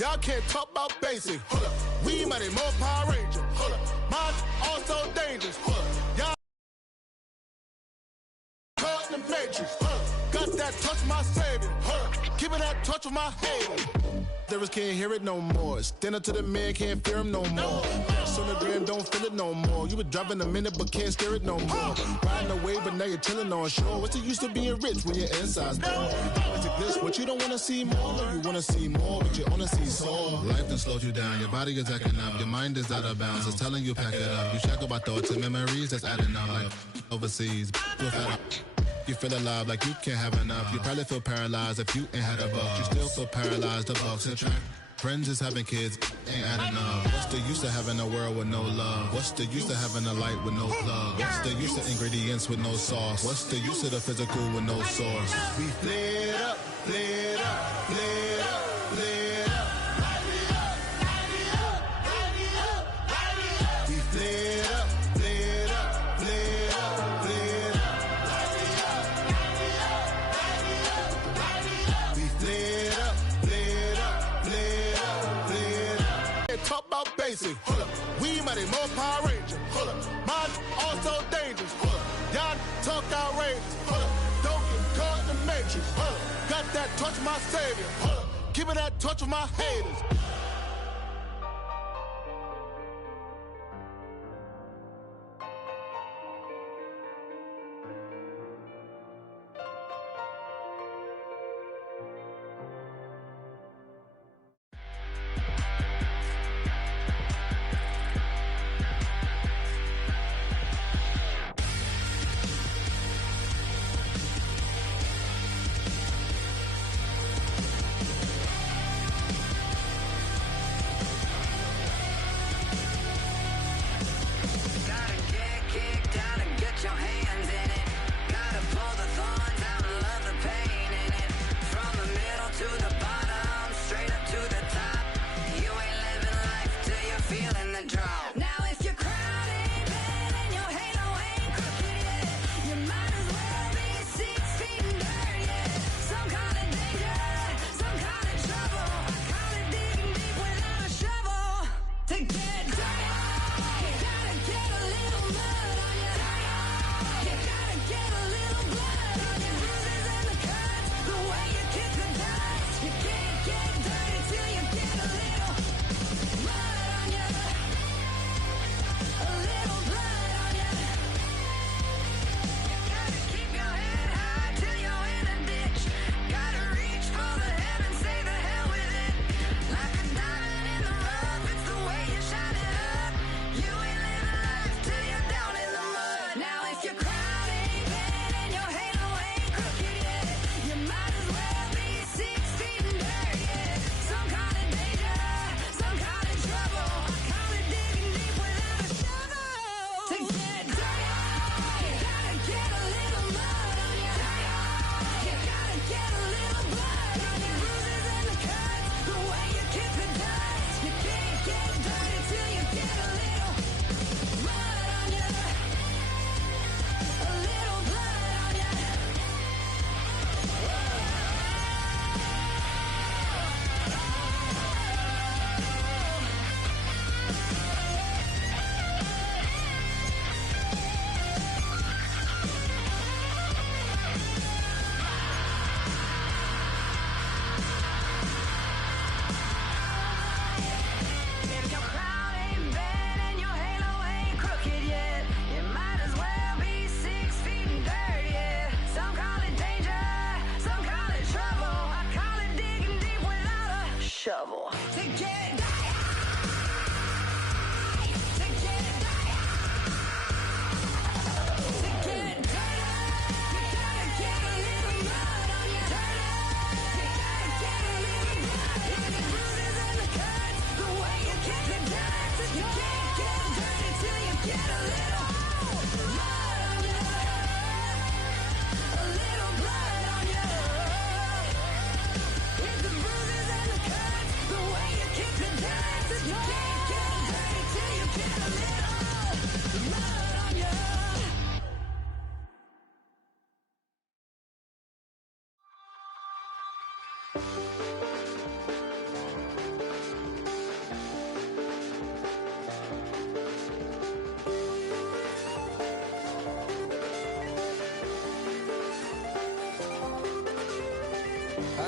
Y'all can't talk about basic. Hold up. We mighty more Power Ranger. Hold up. Mine also dangerous. Hold up. Y'all caught in the matrix. Hold up. Got that touch my savior. Hold up. Give me that touch of my haters. There can't hear it no more. Stand up to the man, can't fear him no more. Sonogram don't feel it no more. You been driving a minute but can't steer it no more. Riding away but now you're chilling on shore. What's the use of being rich when your inside's poor? It's a glitch, what you don't wanna see more. You wanna see more, but you wanna see sore. Life done slowed you down, your body is acting up. Your mind is out of bounds, it's telling you pack it up. You shackle by thoughts and memories that's adding up. Like overseas, feel fed up. You feel alive like you can't have enough. You probably feel paralyzed if you ain't had a buck. You still feel paralyzed, the bucks and track. Friends is having kids, ain't adding up. What's the use of having a world with no love? What's the use of having a light with no plug? What's the use of ingredients with no sauce? What's the use of the physical with no source? We flared up, flared up, flared up, flared up. Light me up, light me up, light me up, light me up. We flared up, flared up, flared up, flared up. Light me up, light me up, light me up, light me up. We flared up, flared up, flared up, flared up. Talk about basic. Hold up. We mighty more Power Ranger. Hold up. Mine also dangerous. Hold up. Y'all talk outrageous. Hold up. Don't get caught in the matrix. Hold up. Got that touch of my savior. Hold up. Give me that touch of my haters.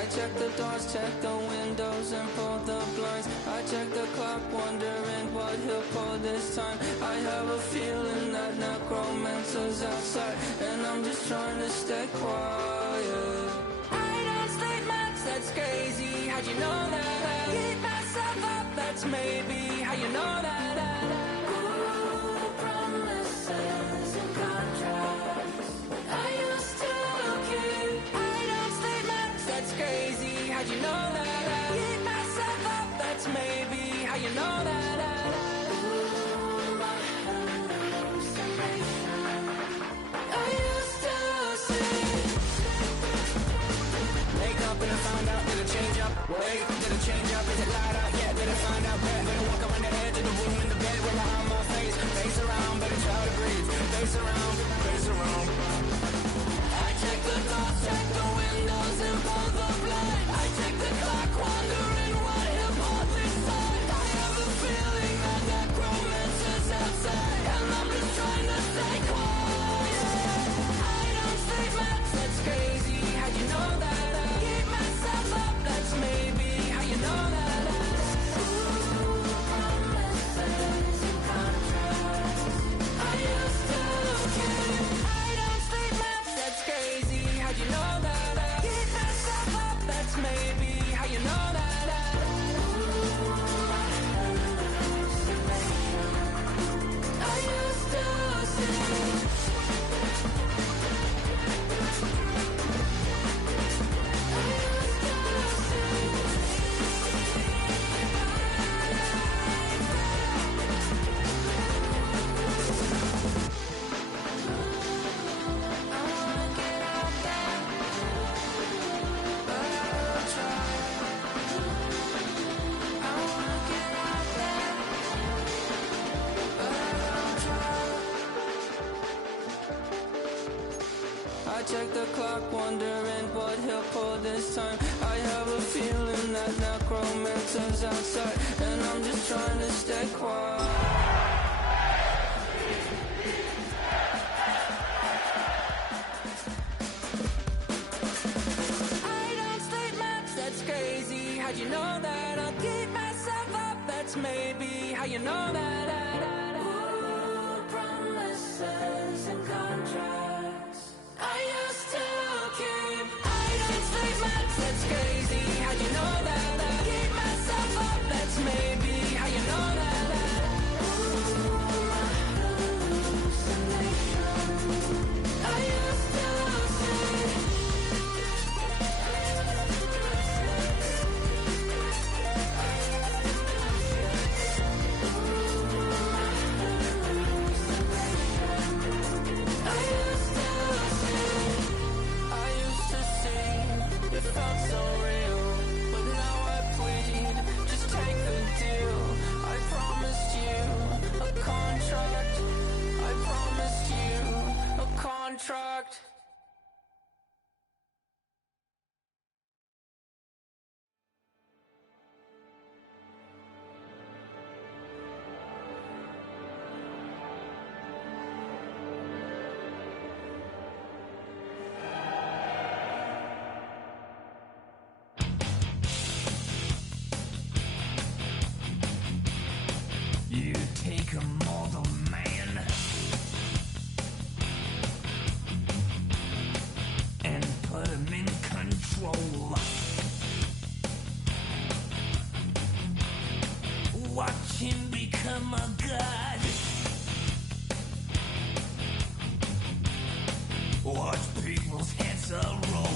I check the doors, check the windows, and pull the blinds. I check the clock, wondering what he'll pull this time. I have a feeling that necromancer's outside, and I'm just trying to stay quiet. I don't sleep much, that's crazy. How'd you know that? I keep myself up, that's maybe how you know that. Ooh, promises and contracts I used to keep. I don't sleep much, that's crazy. How'd you know that? I keep myself up, that's maybe how you know that. Ooh, my hallucination I used to see. Wake up and I found out, did it change up? Wake up, did it change up? Is it light out? Yeah, did I find out? Better walk around the edge of the room in the bed with my arm on my face. Face around, better try to breathe. Face around, face around. I check the doors, check the windows, and pull the blinds. I check the clock, wondering what he'll pull this time. I have a feeling that necromancer's outside, and I'm just trying to stay quiet. I don't sleep much, that's crazy. How'd you know that? I keep myself up, that's maybe how you know that. Ooh, promises and contracts I used to keep. I don't sleep much, that's crazy. How'd you know that? I keep myself up, that's maybe how you know that. Ooh, my hallucination I used to see. I check the clock, wondering what he'll pull this time. I have a feeling that necromancer's outside, and I'm just trying to stay quiet. I don't sleep much, that's crazy. How'd you know that? I'll keep myself up, that's maybe how you know that. Ooh, promises and contracts I used to keep. I don't sleep much, that's crazy. How'd you know that? I keep myself up, that's maybe how you know that. Ooh, my hallucination I used to see. Contract. You take a mortal man and put him in control. Watch him become a god. Watch people's heads roll.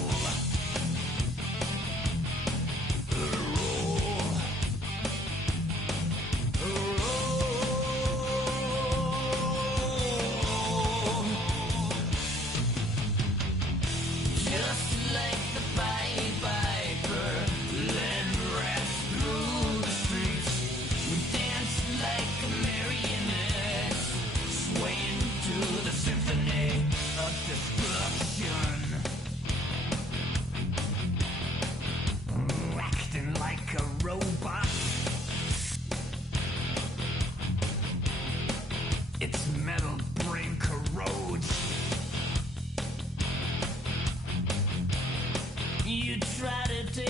Its metal brain corrodes. You try to take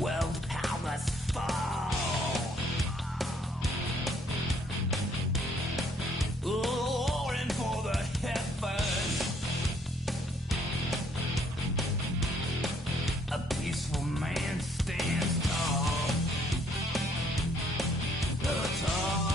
World powers fall. Roaring for the heavens. A peaceful man stands tall. Tall.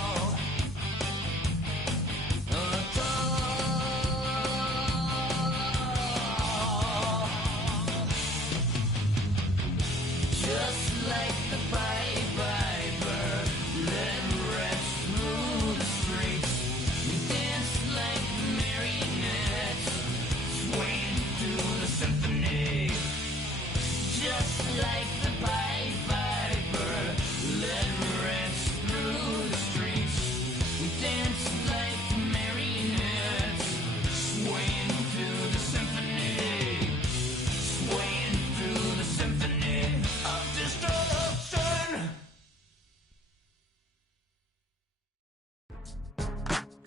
Just like the Pied Piper, let rest through the streets. Dance like marionettes, swaying through the symphony. Just like the Pied Piper, let rest through the streets. Dance like marionettes, swaying through the symphony. Swaying through the symphony of destruction.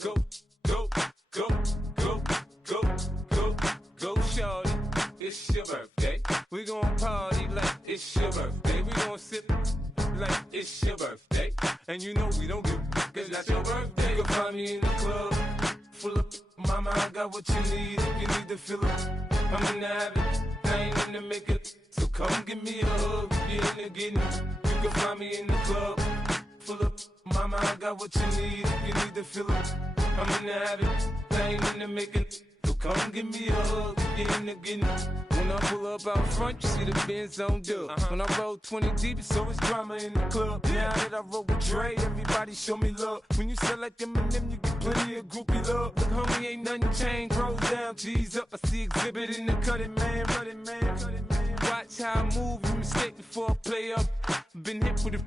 Go, go, go, go, go, go, go, shorty. It's your birthday. We gon' party like it's your birthday. We gon' sip like it's your birthday. And you know we don't give a cause that's your birthday. You'll find me in the club, full of mama, I got what you need. If you need to fill up, I'm in the habit, I ain't in the makeup. So come give me a hug, you're in the getting. You can find me in the club, full of mama, I got what you need. If you need to fill up, I'm in the habit, I ain't in the making. So come give me a hug, you're in the getting. When I pull up out front, you see the Benz on dub. When I roll 20 deep, it's always drama in the club. Now that I roll with Dre, everybody show me love. When you sell like Eminem, you get plenty of groupie love. Look, homie, ain't nothing changed. Rolls down, G's up. I see exhibit in the cutting, man. Running, man. Watch how I move, you mistake before I play up. Been hit with a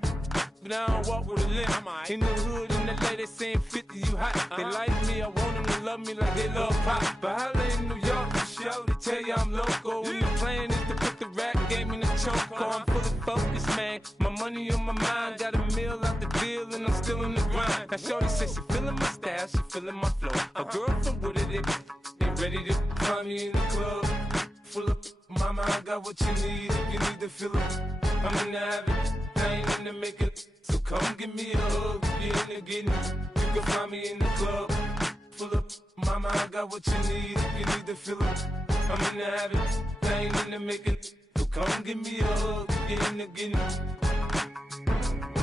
but I don't walk with a limp. In the hood, in the LA, they saying 50, you hot. They like me, I want them to love me like they love pop. But holla in New York, for show, they tell you I'm local. And the plan is to put the rap game in the choke. I'm fully focused, man. My money on my mind, got a meal out the deal, and I'm still in the grind. Now shorty says she feeling my style, she feeling my flow. A girl from Wooded, they ready to find me in the club. Full of mama, I got what you need. If you need to fill up, I'm in the habit, I ain't in the makeup. So come give me a hug, you're in the getting. You can find me in the club, full of mama, I got what you need. If you need to fill up, I'm in the habit, I ain't in the making. So come give me a hug, you're in the getting.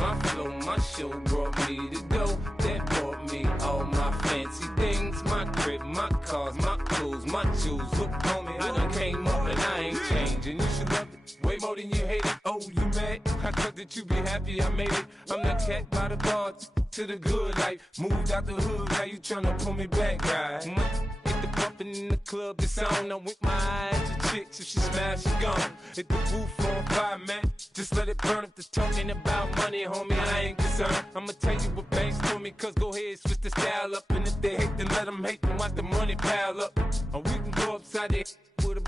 My flow, my show brought me to go. That brought me all my fancy things. My crib, my cars, my clothes, my shoes. Look, homie, I done came up and I ain't changing. You should love it way more than you hate it. Oh, you mad? I thought that you be happy I made it. I'm the cat by the bar to the good life. Moved out the hood, now you tryna pull me back, right? Hit the bumpin' in the club, the sound. I'm with my eyes to chicks. If she smash, she gone. Hit the roof on fire, man. Just let it burn. If the talking about money, homie, I ain't concerned. I'ma tell you what banks told me, cause go ahead, switch the style up. And if they hate, then let them hate, then watch the money pile up. Or we can go upside there with a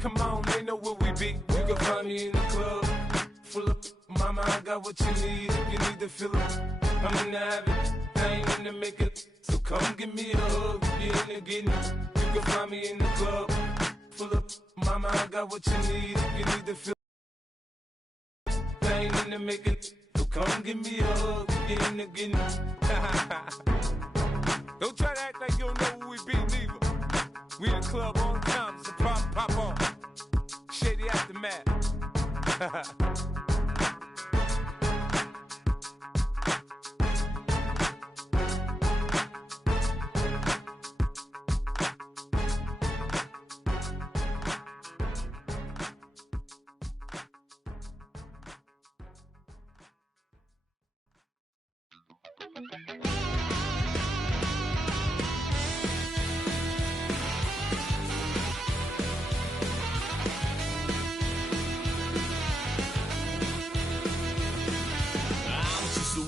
come on, they know where we be. You can find me in the club, full of mama, I got what you need. If you need to fill up, I'm in the habit, I ain't in the makeup. So come give me a hug, you're in the getting. You can find me in the club, full of mama, I got what you need. If you need to fill up, I ain't in the making. So come give me a hug, you're in the getting. Don't try to act like you don't know who we be, neither. We in the club all the time, so pop on. Shady Aftermath.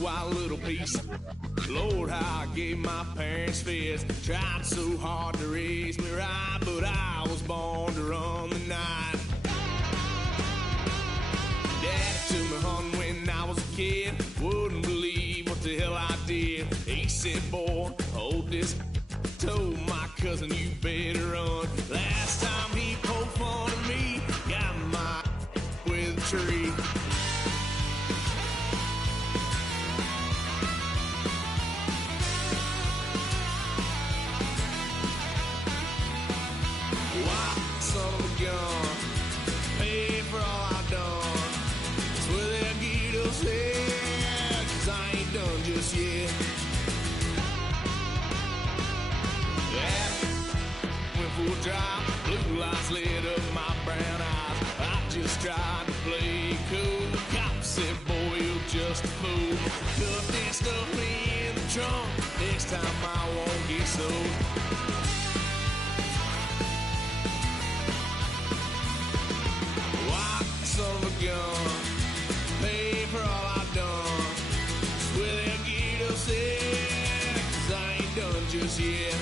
Wild little piece. Lord, how I gave my parents fist. Tried so hard to raise me right, but I was born to run the night. Daddy took me hunting when I was a kid. Wouldn't believe what the hell I did. He said, boy, hold this. Told my cousin, you better run. Last time he poked fun at me, got my with tree. Why, son of a gun, pay for all I've done. Swear they'll get us here, 'cause I ain't done just yet. Yeah, went for a drive, blue lights lit up my brown eyes. I just tried to play cool. Cop said, boy, you're just a fool. Cuffed and stuffed me in the trunk. Next time I won't get so. Why, son of a gun, pay for all I've done. Swear they'll get us there, 'cause I ain't done just yet.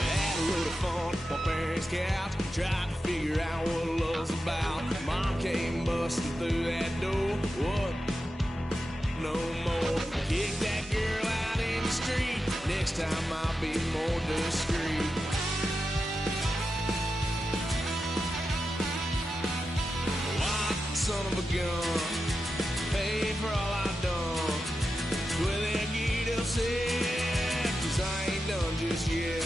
Had a little fun on my parents' couch, trying to figure out what love's about. Mom came busting through that door. What? No more. Kick that girl out in the street. Next time I'll be more discreet. Why, son of a gun, pay for all I've done. Well, they'll get upset, 'cause I ain't done just yet.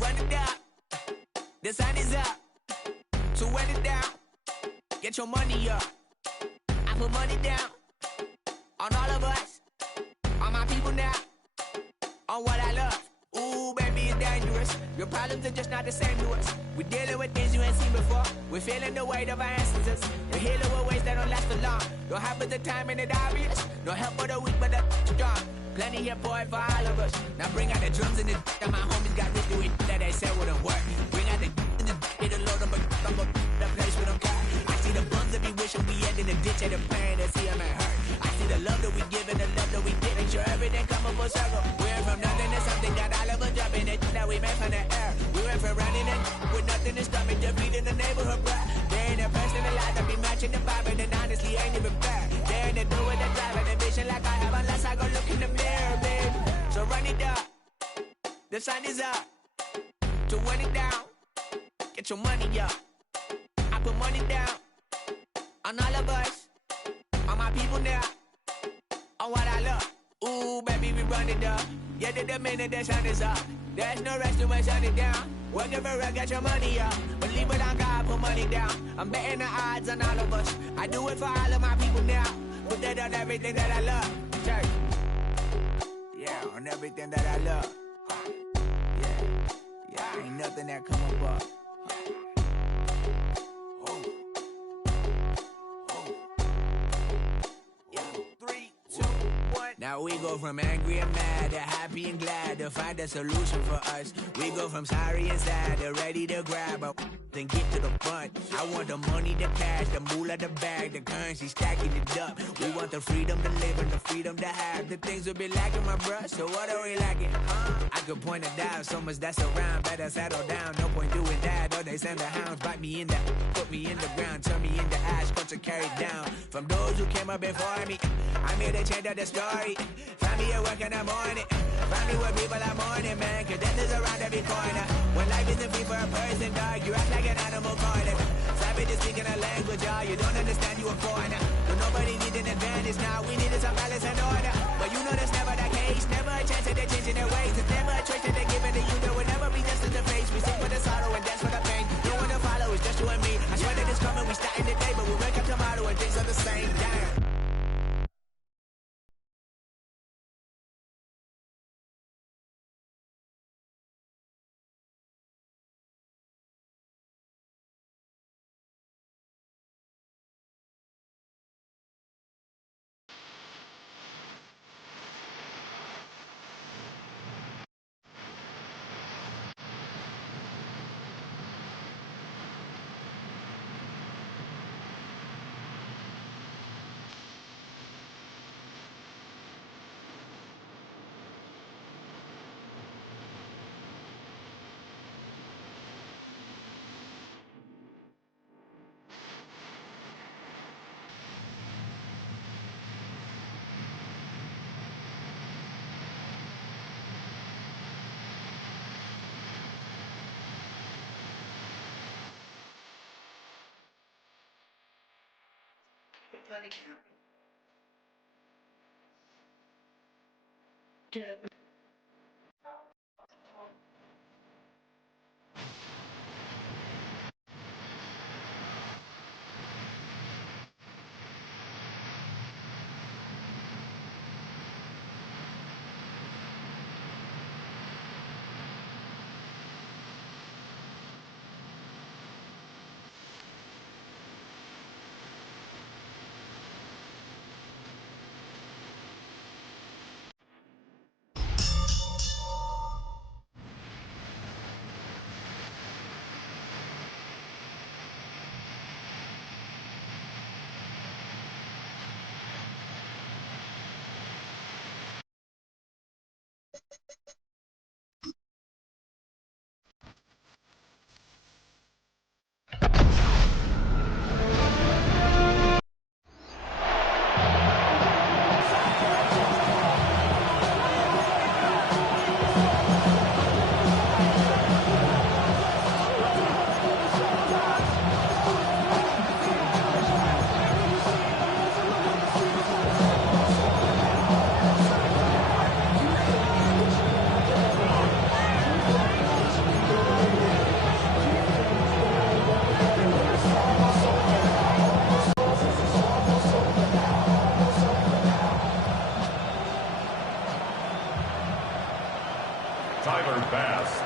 Run it down. The sun is up. So run it down. Get your money up. I put money down on all of us, on my people now, on what I love. Ooh, baby, it's dangerous. Your problems are just not the same to us. We're dealing with things you ain't seen before. We're feeling the weight of our ancestors. We're healing with ways that don't last for long. Don't have the time and it obvious. No help for the weak, but the strong. Plenty here for it for all of us. Now bring out the drums and the that my homies got rich doing that they said wouldn't work. Bring out the and the it'll load them, but I'm up the place with them car. I see the bums that be wishing we end in the ditch and the pain that see them and hurt. I see the love that we give and the love that we get. Make sure everything come up full circle. We went from nothing to something, got all of us jumping it that we made from the air. We went from running it with nothing to stomach, just beating the neighborhood bruh. There ain't a person alive that be matching the vibe, and honestly ain't even fair. There ain't a do with the drive and the vision like I have unless I go look in the mirror, babe. So run it up, the sun is up. To run it down, get your money up. I put money down on all of us, on my people now, on what I love. Ooh, baby, we run it up. Yeah, the minute the sun is up, there's no rest when shut it down. Working for real, get your money up. Believe it on God, put money down. I'm betting the odds on all of us. I do it for all of my people now. Put that on everything that I love. Church. Yeah, on everything that I love. Yeah, ain't nothing that come up. Now we go from angry and mad to happy and glad to find a solution for us. We go from sorry and sad to ready to grab up then get to the front. I want the money, the cash, the moolah, the bag, the currency, stacking it up. We want the freedom to live and the freedom to have. The things will be lacking, my bruh, so what are we lacking? I could point it out, so much that's around. Better settle down, no point doing that. Or they send the hounds, bite me in the, put me in the ground, turn me into ash, culture carried down. From those who came up before me, I'm here to change up the story. Find me at work in the morning, find me where people are mourning, man, cause death is around every corner. When life isn't free for a person, dog, you act like an animal corner. Savage is speaking a language, y'all, you don't understand, you a foreigner. But nobody needs an advantage now, we needed some balance and order. But you know that's never the case, never a chance that they're changing their ways. It's never a choice that they're giving to you. There will never be just in the face. We sing for the sorrow and dance for the pain. No one to follow, it's just you and me. I swear that it's coming, we starting today, but we wake up tomorrow and things are the same. Damn.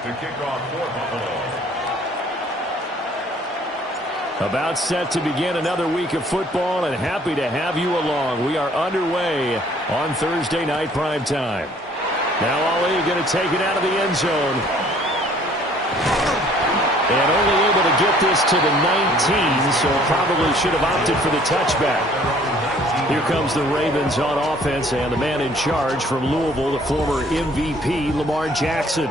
To kick off for Buffalo. About set to begin another week of football, and happy to have you along. We are underway on Thursday night prime time. Now Ali going to take it out of the end zone. And only able to get this to the 19, so probably should have opted for the touchback. Here comes the Ravens on offense, and the man in charge from Louisville, the former MVP, Lamar Jackson.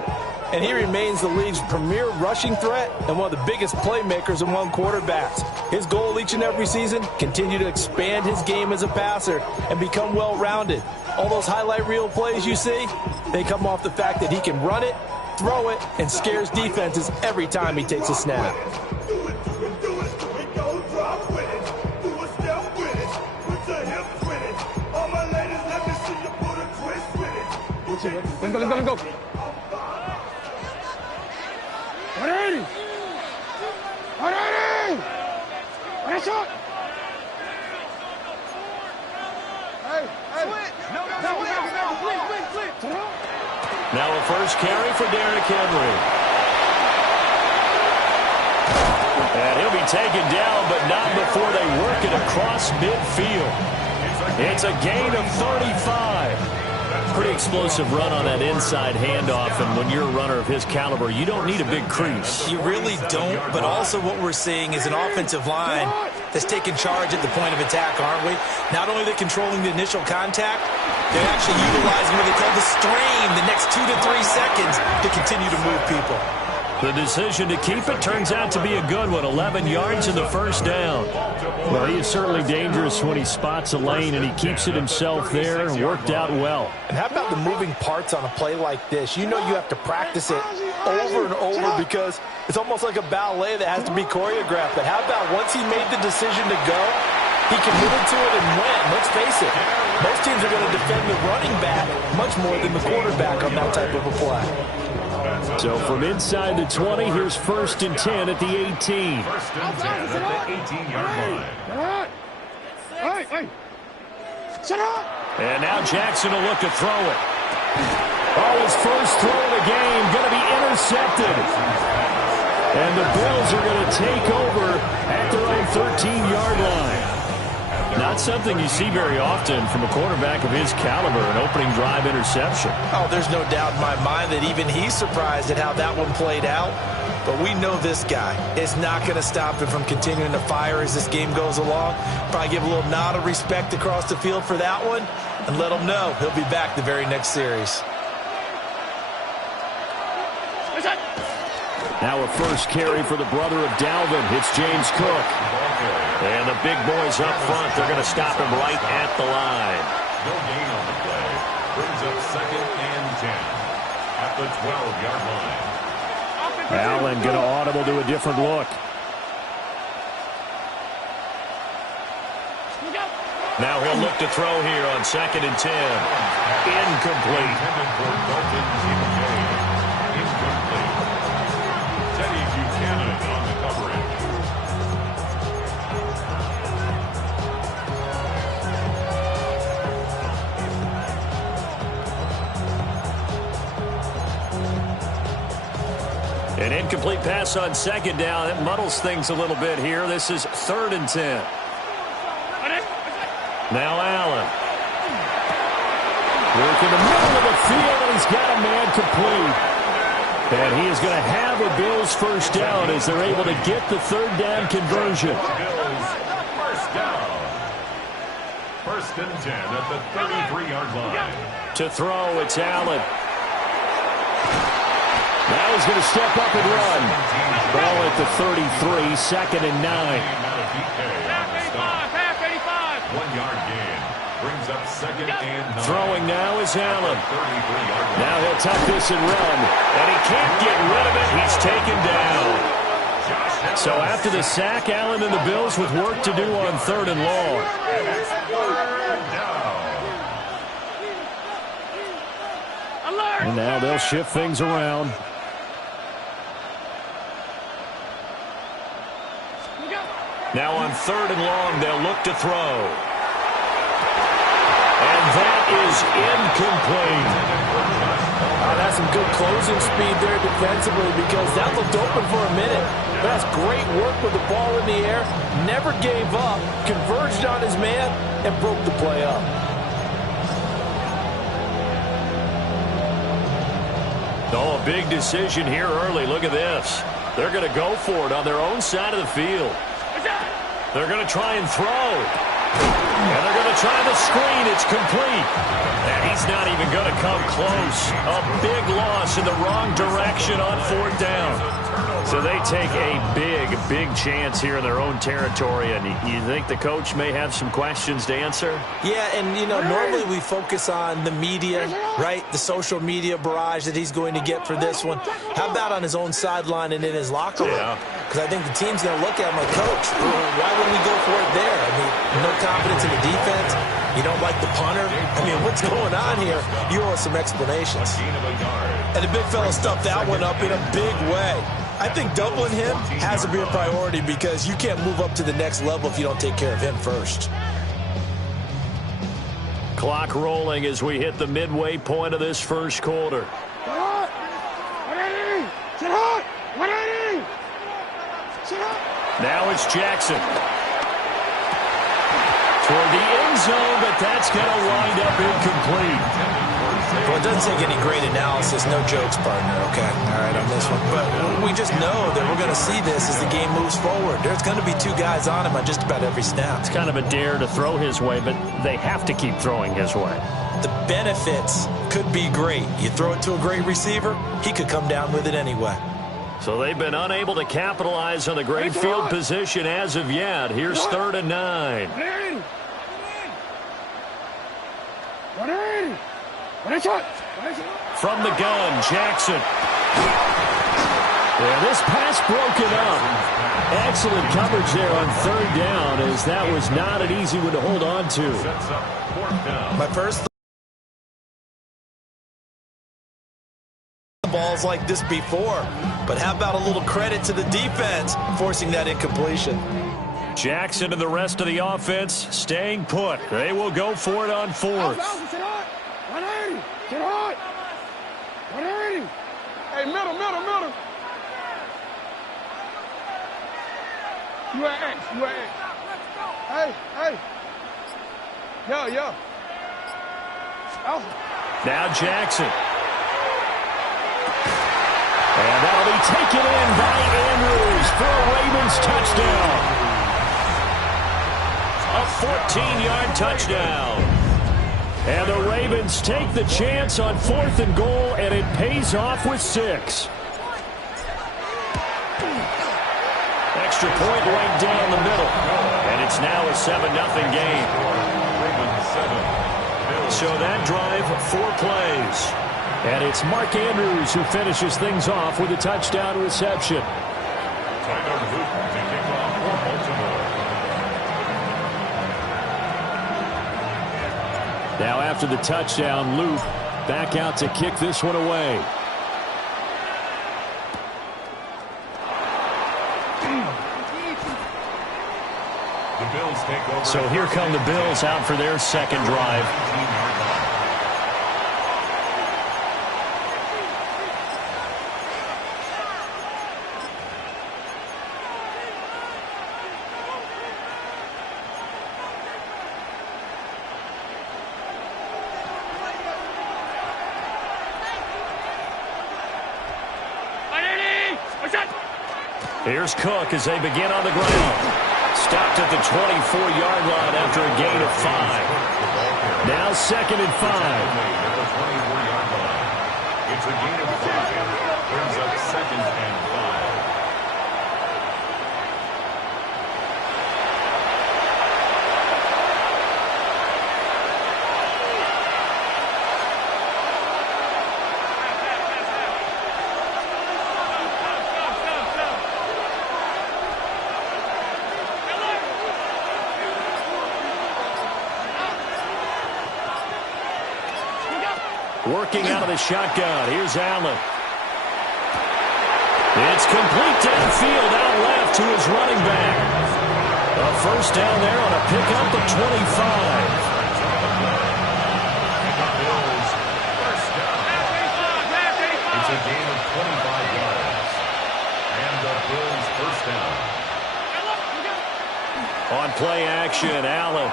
And he remains the league's premier rushing threat and one of the biggest playmakers among quarterbacks. His goal each and every season, continue to expand his game as a passer and become well-rounded. All those highlight reel plays you see, they come off the fact that he can run it, throw it, and scares defenses every time he takes a snap. Let's go. Ready! Shot! Hey! Now a first carry for Derrick Henry. And he'll be taken down, but not before they work it across midfield. It's a gain of 35. Pretty explosive run on that inside handoff, and when you're a runner of his caliber, you don't need a big crease. You really don't, but also what we're seeing is an offensive line that's taking charge at the point of attack, aren't we? Not only are they controlling the initial contact, they're actually utilizing what they call the strain the next 2 to 3 seconds to continue to move people. The decision to keep it turns out to be a good one. 11 yards in the first down. Well, he is certainly dangerous when he spots a lane, and he keeps it himself there and worked out well. And how about the moving parts on a play like this? You know you have to practice it over and over because it's almost like a ballet that has to be choreographed. But how about once he made the decision to go, He committed to it and went. Let's face it, most teams are going to defend the running back much more than the quarterback on that type of a play. So from inside the 20, here's 1st and 10 at the 18. 1st and 10 at the 18-yard line. Hey! Shut up! And now Jackson will look to throw it. Oh, his first throw of the game going to be intercepted. And the Bills are going to take over at their own 13-yard line. Not something you see very often from a quarterback of his caliber, an opening drive interception. Oh, there's no doubt in my mind that even he's surprised at how that one played out. But we know this guy is not going to stop him from continuing to fire as this game goes along. Probably give a little nod of respect across the field for that one and let him know he'll be back the very next series. Now a first carry for the brother of Dalvin. It's James Cook. And the big boys up front, they're going to stop him right at the line. No gain on the play. Brings up 2nd and 10 at the 12-yard line. Allen going to audible to a different look. Now he'll look to throw here on 2nd and 10. Incomplete. Intended for Dalton Kincaid. Incomplete. Teddy Buchanan on the coverage. An incomplete pass on 2nd down. That muddles things a little bit here. This is 3rd and 10. Now Allen. Work in the middle of the field, and he's got a man complete. And he is going to have a Bills first down as they're able to get the 3rd down conversion. Bills first down. 1st and 10 at the 33-yard line. To throw, it's Allen. Now he's going to step up and run. Ball at the 33, 2nd and 9. 1-yard gain. Brings up 2nd and 9. Throwing now is Allen. Now he'll tuck this and run. And he can't get rid of it. He's taken down. So after the sack, Allen and the Bills with work to do on 3rd and long. And now they'll shift things around. Now on 3rd and long, they'll look to throw. And that is incomplete. That's some good closing speed there defensively because that looked open for a minute. That's great work with the ball in the air. Never gave up, converged on his man, and broke the play up. Oh, a big decision here early. Look at this. They're going to go for it on their own side of the field. They're going to try and throw. And they're going to try the screen. It's complete. And he's not even going to come close. A big loss in the wrong direction on 4th down. So they take a big chance here in their own territory. And you think the coach may have some questions to answer? Yeah, and, you know, normally we focus on the media, right? The social media barrage that he's going to get for this one. How about on his own sideline and in his locker room? Because I think the team's going to look at him like, Coach, why wouldn't we go for it there? I mean, no confidence in the defense. You don't like the punter. I mean, what's going on here? You owe us some explanations. And the big fella stuffed that one up in a big way. I think doubling him has to be a priority because you can't move up to the next level if you don't take care of him first. Clock rolling as we hit the midway point of this first quarter. Now it's Jackson. Toward the end zone, but that's going to wind up incomplete. Well, it doesn't take any great analysis. No jokes, partner, okay? All right, on this one. But we just know that we're going to see this as the game moves forward. There's going to be 2 guys on him on just about every snap. It's kind of a dare to throw his way, but they have to keep throwing his way. The benefits could be great. You throw it to a great receiver, he could come down with it anyway. So they've been unable to capitalize on the great field position as of yet. Here's 3rd and 9. From the gun, Jackson. Yeah, this pass broken up. Excellent coverage there on third down, as that was not an easy one to hold on to. My first balls like this before, but how about a little credit to the defense forcing that incompletion? Jackson and the rest of the offense staying put. They will go for it on fourth. 180. Get hot. 180. Hey, middle. You at X. Hey. Yo. Oh. Now Jackson. And that'll be taken in by Andrews for a Ravens touchdown. A 14-yard touchdown. And the Ravens take the chance on 4th and goal, and it pays off with 6. Extra point right down the middle. And it's now a 7-0 game. So that drive, 4 plays. And it's Mark Andrews who finishes things off with a touchdown reception. Now after the touchdown, Luke back out to kick this one away. So here come the Bills out for their second drive. Here's Cook as they begin on the ground. Stopped at the 24-yard line after a gain of 5. Now 2nd and 5. It's a gain of 5. Brings up 2nd and 5. Working out of the shotgun. Here's Allen. It's complete downfield, out left to his running back. A first down there on a pickup of 25. It's a gain of 25 yards. And the Bills first down. On play action, Allen.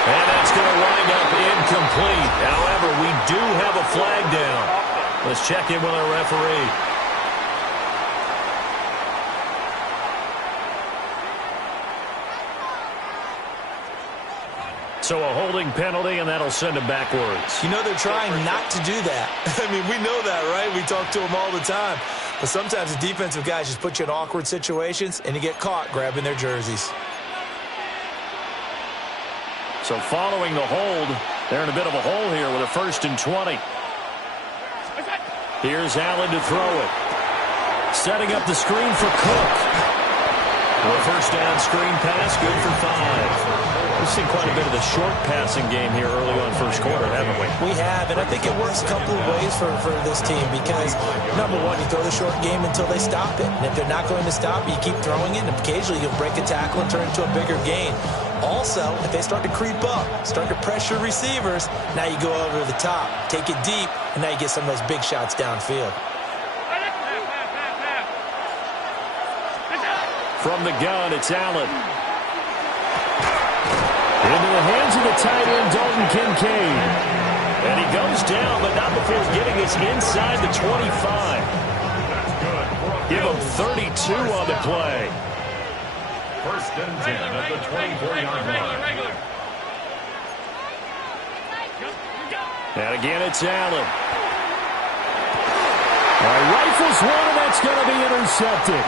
And that's going to wind up incomplete. However, we do have a flag down. Let's check in with our referee. So a holding penalty, and that'll send him backwards. You know they're trying not to do that. I mean, we know that, right? We talk to them all the time. But sometimes the defensive guys just put you in awkward situations, and you get caught grabbing their jerseys. So following the hold, they're in a bit of a hole here with a 1st and 20. Here's Allen to throw it. Setting up the screen for Cook. A first down screen pass, good for 5. We've seen quite a bit of the short passing game here early on first quarter, haven't we? We have, and I think it works a couple of ways for this team because, number one, you throw the short game until they stop it. And if they're not going to stop it, you keep throwing it, and occasionally you'll break a tackle and turn it into a bigger gain. Also, if they start to creep up, start to pressure receivers, now you go over the top, take it deep, and now you get some of those big shots downfield. From the gun, it's Allen. Into the hands of the tight end, Dalton Kincaid. And he goes down, but not before getting us inside the 25. Give him 32 on the play. 1st and 10 at the 24-yard line. And again, it's Allen. Rifles one, and that's going to be intercepted.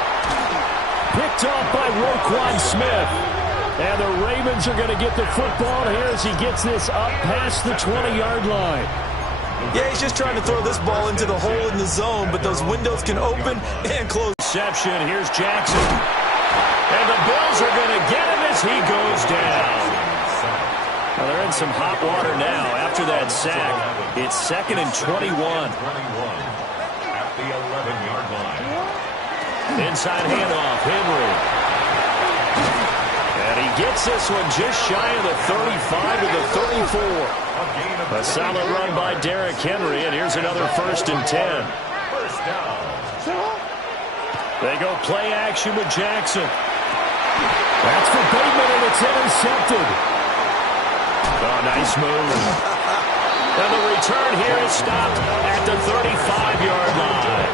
Picked off by Roquan Smith. And the Ravens are going to get the football here as he gets this up past the 20-yard line. Yeah, he's just trying to throw this ball into the hole in the zone, but those windows can open and close. Reception. Here's Jackson. And the Bills are going to get him as he goes down. Well, they're in some hot water now after that sack. It's 2nd and 21. At the 11-yard line. Inside handoff, Henry. And he gets this one just shy of the 35 to the 34. A solid run by Derrick Henry, and here's another 1st and 10. First down. They go play action with Jackson. That's for Bateman, and it's intercepted. Oh, nice move. And the return here is stopped at the 35-yard line.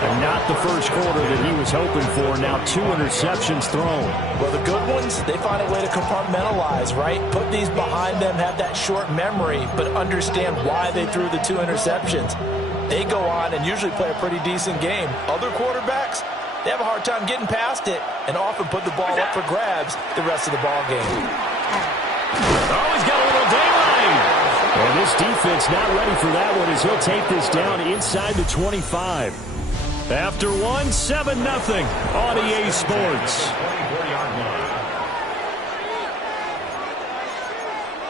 And not the first quarter that he was hoping for. Now 2 interceptions thrown. Well, the good ones, they find a way to compartmentalize, right? Put these behind them, have that short memory, but understand why they threw the 2 interceptions. They go on and usually play a pretty decent game. Other quarterbacks, they have a hard time getting past it and often put the ball up for grabs the rest of the ball game. Oh, he's got a little daylight. And this defense not ready for that one as he'll take this down inside the 25. After 1, 7-0 on EA Sports.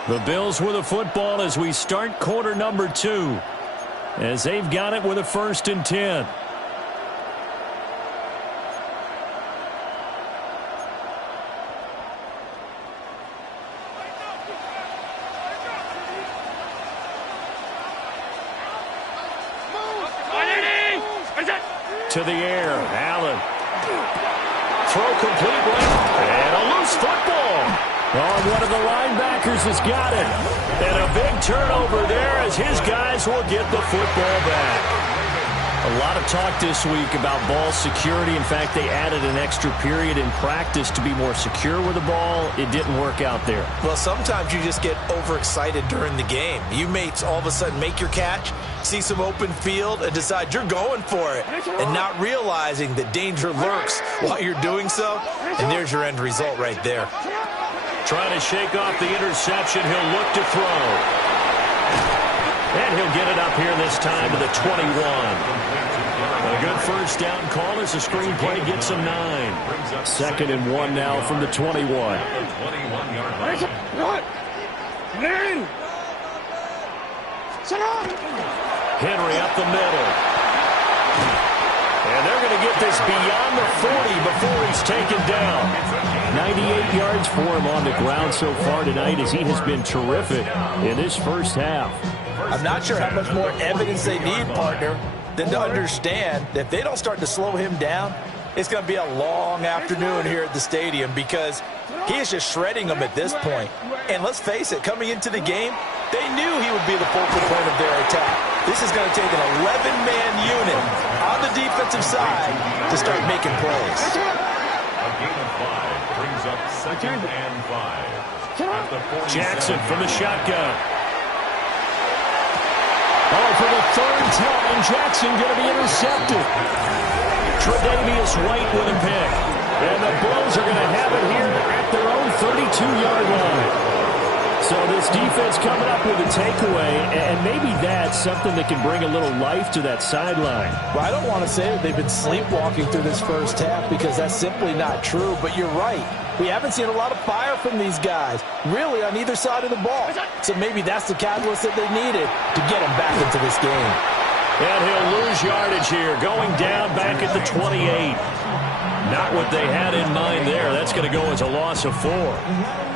The Bills with the football as we start quarter number 2. As they've got it with a 1st and 10. To the air, Allen. Throw completely, and a loose football. Oh, one of the linebackers has got it. And a big turnover there as his guys will get the football back. A lot of talk this week about ball security. In fact, they added an extra period in practice to be more secure with the ball. It didn't work out there. Well, sometimes you just get overexcited during the game. You may all of a sudden make your catch, see some open field, and decide you're going for it, and not realizing that danger lurks while you're doing so, and there's your end result right there. Trying to shake off the interception. He'll look to throw. And he'll get it up here this time to the 21. A good first down call as the screenplay gets him 9. 2nd and 1 now from the 21. Henry up the middle. And they're going to get this beyond the 40 before he's taken down. 98 yards for him on the ground so far tonight as he has been terrific in this first half. I'm not sure how much more evidence they need, partner, than to understand that if they don't start to slow him down, it's going to be a long afternoon here at the stadium because he is just shredding them at this point. And let's face it, coming into the game, they knew he would be the focal point of their attack. This is going to take an 11-man unit on the defensive side to start making plays. A gain of 5 brings up 2nd and 5. At the 47. Jackson from the shotgun. Oh, for the 3rd time, Jackson going to be intercepted. Tre'Davious White with a pick. And the Bills are going to have it here at their own 32-yard line. So this defense coming up with a takeaway, and maybe that's something that can bring a little life to that sideline. Well, I don't want to say that they've been sleepwalking through this first half because that's simply not true, but you're right. We haven't seen a lot of fire from these guys, really, on either side of the ball. So maybe that's the catalyst that they needed to get them back into this game. And he'll lose yardage here, going down back at the 28. Not what they had in mind there. That's going to go as a loss of 4.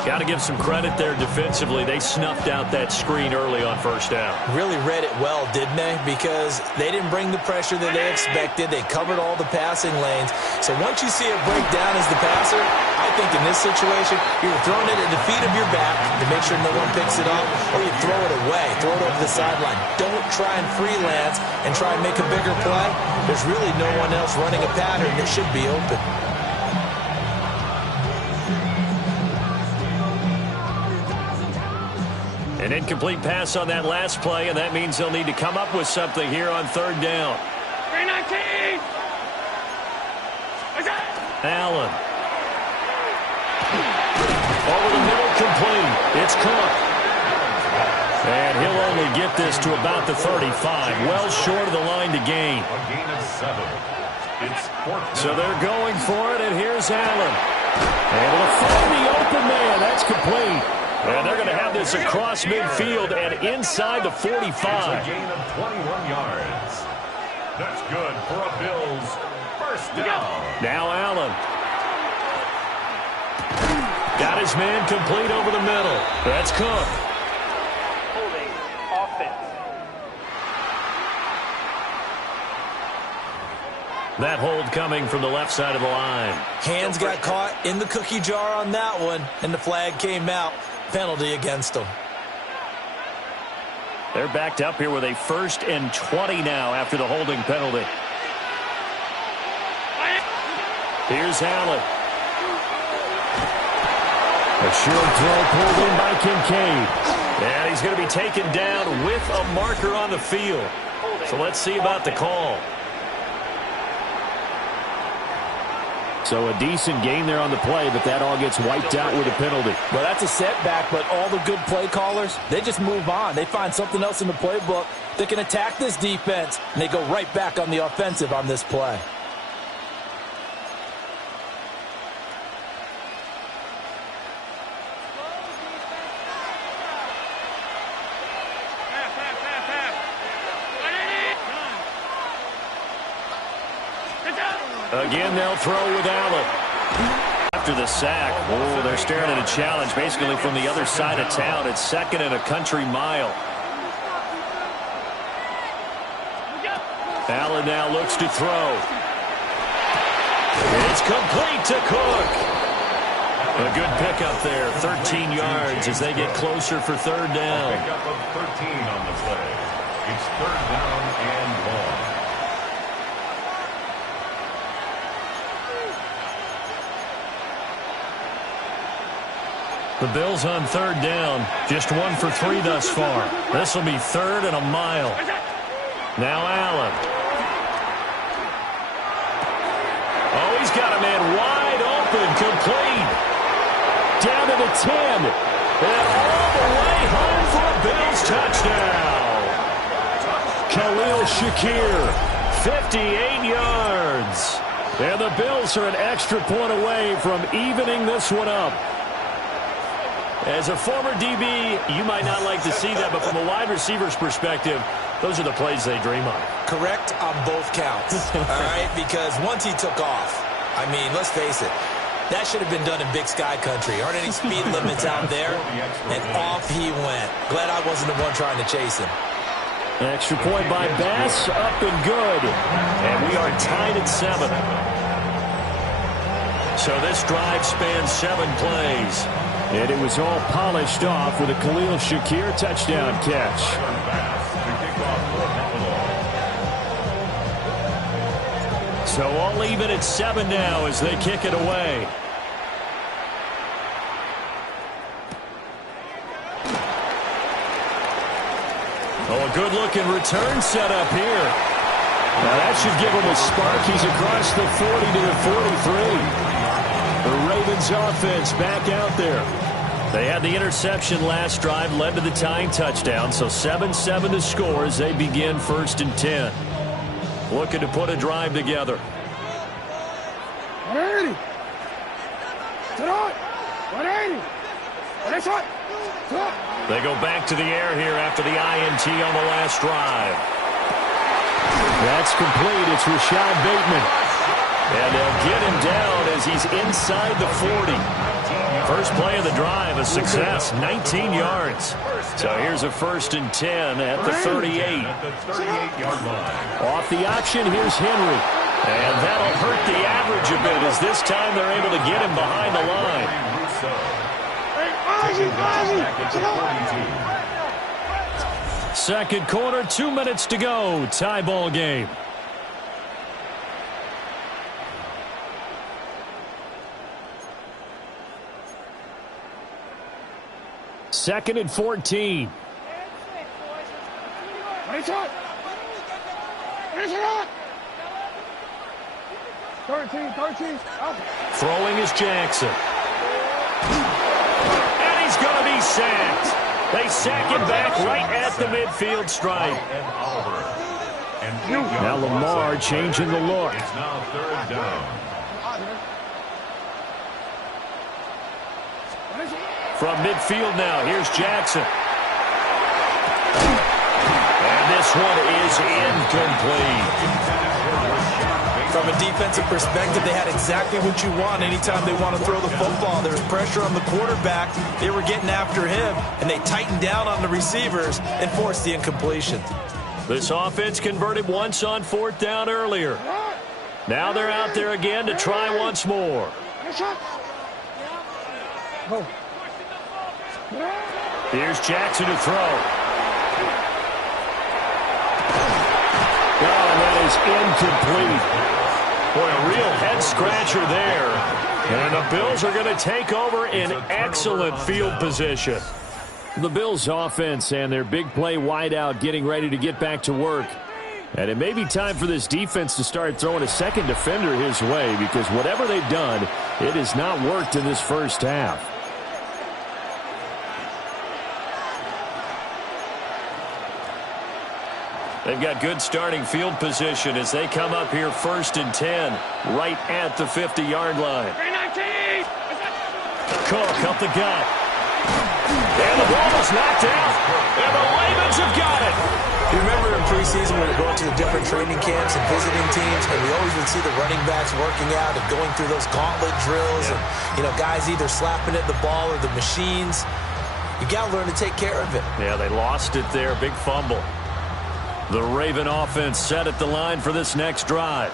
Got to give some credit there defensively. They snuffed out that screen early on first down. Really read it well, didn't they? Because they didn't bring the pressure that they expected. They covered all the passing lanes. So once you see it break down as the passer, I think in this situation, you're throwing it at the feet of your back to make sure no one picks it up, or you throw it away, throw it over the sideline. Don't try and freelance and try and make a bigger play. There's really no one else running a pattern that should be open. An incomplete pass on that last play, and that means they'll need to come up with something here on 3rd down. 319! Allen. Over the middle, complete. It's Cook. And he'll only get this to about the 35, well short of the line to gain. A gain of 7. It's 4th. So they're going for it, and here's Allen. Able to find the open man. That's complete. And they're going to have this across midfield and inside the 45. It's a gain of 21 yards. That's good for a Bills first down. Now Allen. Got his man complete over the middle. That's Cook. Holding offense. That hold coming from the left side of the line. Hands got caught in the cookie jar on that one, and the flag came out. Penalty against them. They're backed up here with a 1st and 20 now after the holding penalty. Here's Allen. A short throw pulled in by Kincaid. And he's going to be taken down with a marker on the field. So let's see about the call. So a decent gain there on the play, but that all gets wiped out with a penalty. Well, that's a setback, but all the good play callers, they just move on. They find something else in the playbook that can attack this defense, and they go right back on the offensive on this play. Again, they'll throw with Allen. After the sack, oh, they're staring at a challenge basically from the other side of town. It's 2nd and a country mile. Allen now looks to throw. It's complete to Cook. A good pickup there, 13 yards as they get closer for 3rd down. A pickup of 13 on the play. It's 3rd down and 1. The Bills on 3rd down, just 1 for 3 thus far. This will be 3rd and a mile. Now Allen. Oh, he's got a man wide open, complete. Down to the 10. And all the way home for a Bills touchdown. Khalil Shakir, 58 yards. And the Bills are an extra point away from evening this one up. As a former DB, you might not like to see that, but from a wide receiver's perspective, those are the plays they dream of. Correct on both counts, all right? Because once he took off, I mean, let's face it, that should have been done in Big Sky country. Aren't any speed limits out there? And off he went. Glad I wasn't the one trying to chase him. Extra point by Bass, up and good. And we are tied at 7. So this drive spans 7 plays. And it was all polished off with a Khalil Shakir touchdown catch. So all even at 7 now as they kick it away. Oh, a good-looking return set up here. Now that should give him a spark. He's across the 40 to the 43. The Ravens offense back out there. They had the interception last drive, led to the tying touchdown, so 7-7 to score as they begin 1st and 10. Looking to put a drive together. 180. Sit on. 180. That's right. They go back to the air here after the INT on the last drive. That's complete. It's Rashad Bateman. And they'll get him down as he's inside the 40. First play of the drive, a success, 19 yards. So here's a 1st and 10 at the 38. Off the option, here's Henry. And that'll hurt the average a bit as this time they're able to get him behind the line. Second quarter, 2 minutes to go. Tie ball game. Second and 14. It's up. It's up. 13. Up. Throwing is Jackson. And he's going to be sacked. They sack him back right at the midfield stripe. Now Lamar changing the look. It's now 3rd down. From midfield now, here's Jackson. And this one is incomplete. From a defensive perspective, they had exactly what you want anytime they want to throw the football. There was pressure on the quarterback. They were getting after him, and they tightened down on the receivers and forced the incompletion. This offense converted once on 4th down earlier. Now they're out there again to try once more. Here's Jackson to throw. Oh, that is incomplete. Boy, a real head-scratcher there. And the Bills are going to take over in excellent field position. The Bills' offense and their big play wideout getting ready to get back to work. And it may be time for this defense to start throwing a second defender his way, because whatever they've done, it has not worked in this first half. They've got good starting field position as they come up here 1st and 10, right at the 50-yard line. Cook up the gut. And the ball is knocked out. And the Ravens have got it. You remember in preseason when we were going to the different training camps and visiting teams, and we always would see the running backs working out and going through those gauntlet drills, and, you know, guys either slapping at the ball or the machines. You got to learn to take care of it. Yeah, they lost it there. Big fumble. The Raven offense set at the line for this next drive.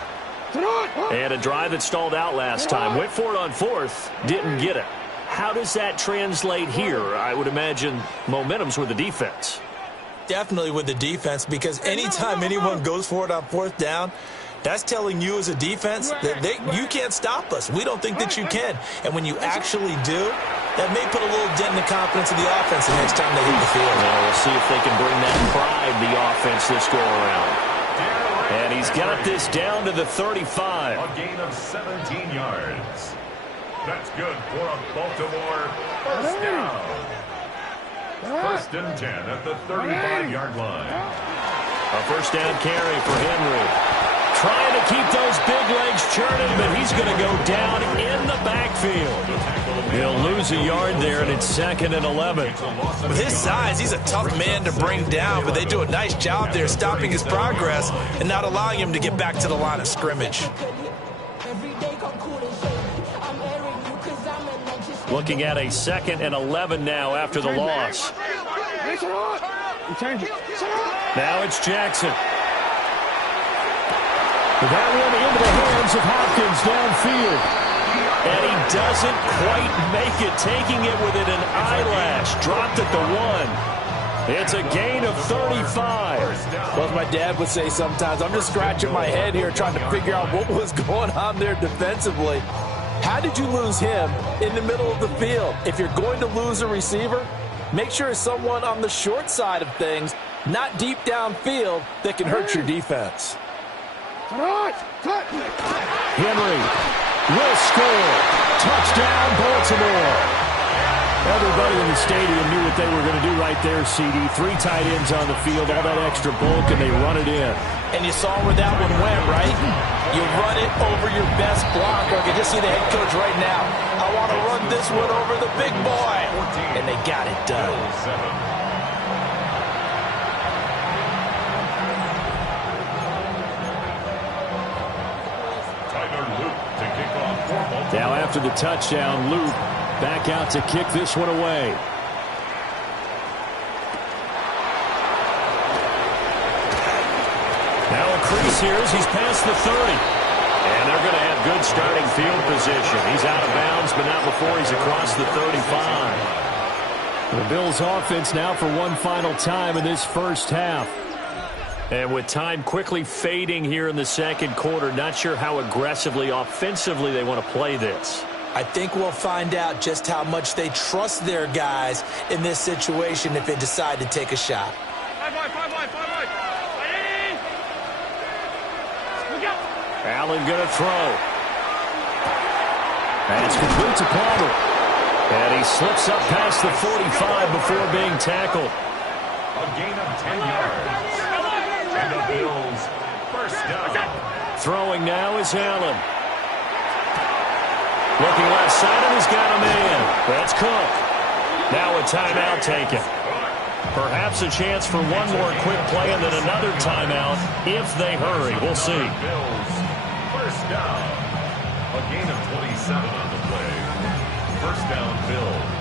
And a drive that stalled out last time. Went for it on 4th. Didn't get it. How does that translate here? I would imagine momentum's with the defense. Definitely with the defense, because anytime anyone goes for it on 4th down, that's telling you as a defense that you can't stop us. We don't think that you can. And when you actually do, that may put a little dent in the confidence of the offense the next time they hit the field. Well, we'll see if they can bring that pride, the offense, this go around. And he's got this down to the 35. A gain of 17 yards. That's good for a Baltimore 1st down. 1st and 10 at the 35-yard line. A 1st down carry for Henry. Trying to keep those big legs churning, but he's going to go down in the backfield. He'll lose a yard there, and it's 2nd and 11. With his size, he's a tough man to bring down, but they do a nice job there stopping his progress and not allowing him to get back to the line of scrimmage. Looking at a 2nd and 11 now after the loss. Now it's Jackson. That one into the hands of Hopkins downfield. And he doesn't quite make it, taking it within an eyelash. Dropped at the 1. It's a gain of 35. Well, as my dad would say sometimes, I'm just scratching my head here trying to figure out what was going on there defensively. How did you lose him in the middle of the field? If you're going to lose a receiver, make sure it's someone on the short side of things, not deep downfield, that can hurt your defense. Henry will score. Touchdown, Baltimore. Everybody in the stadium knew what they were going to do right there, CD. 3 tight ends on the field, all that extra bulk, and they run it in. And you saw where that one went, right? You run it over your best blocker. I can just see the head coach right now. I want to run this one over the big boy. And they got it done. Now after the touchdown, Luke back out to kick this one away. Now a crease here as he's past the 30. And they're going to have good starting field position. He's out of bounds, but not before he's across the 35. The Bills offense now for one final time in this first half. And with time quickly fading here in the second quarter, not sure how aggressively, offensively they want to play this. I think we'll find out just how much they trust their guys in this situation if they decide to take a shot. Allen going to throw. And it's complete to Palmer. And he slips up past the 45 before being tackled. A gain of 10 yards. And the Bills first down. Throwing now is Allen. Looking left side, and he's got a man. That's Cook. Now a timeout taken. Perhaps a chance for one more quick play and then another timeout if they hurry. We'll see. Bills first down. A gain of 27 on the play. First down, Bills.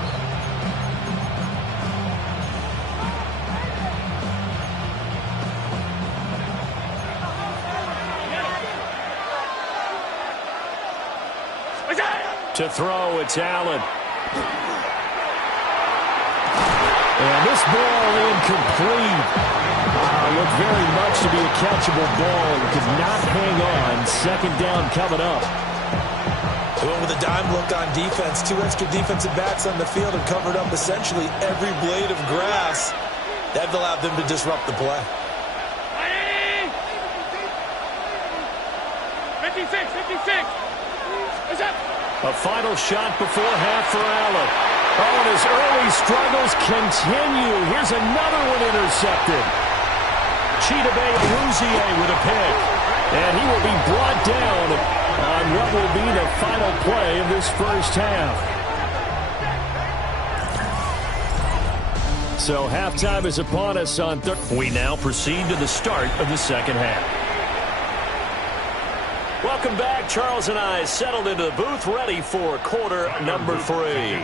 To throw, it's Allen. And this ball incomplete. Looked very much to be a catchable ball. Could not hang on. Second down coming up. They went with a dime look on defense. 2 extra defensive backs on the field and covered up essentially every blade of grass. That allowed them to disrupt the play. 56, 56. What's up? A final shot before half for Allen. Oh, and his early struggles continue. Here's another one intercepted. Chidobe Awuzie with a pick. And he will be brought down on what will be the final play of this first half. So halftime is upon us on third. We now proceed to the start of the second half. Welcome back. Charles and I settled into the booth, ready for quarter number 3.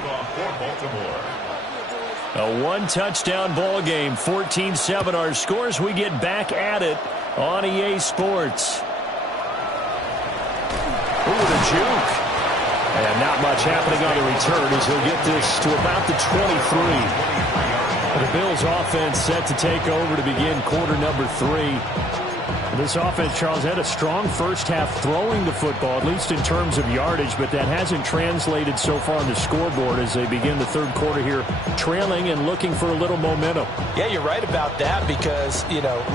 A one-touchdown ball game, 14-7 our scores. We get back at it on EA Sports. Ooh, the juke. And not much happening on the return as he'll get this to about the 23. The Bills offense set to take over to begin quarter number 3. This offense, Charles, had a strong first half throwing the football, at least in terms of yardage, but that hasn't translated so far on the scoreboard as they begin the third quarter here, trailing and looking for a little momentum. Yeah, you're right about that because,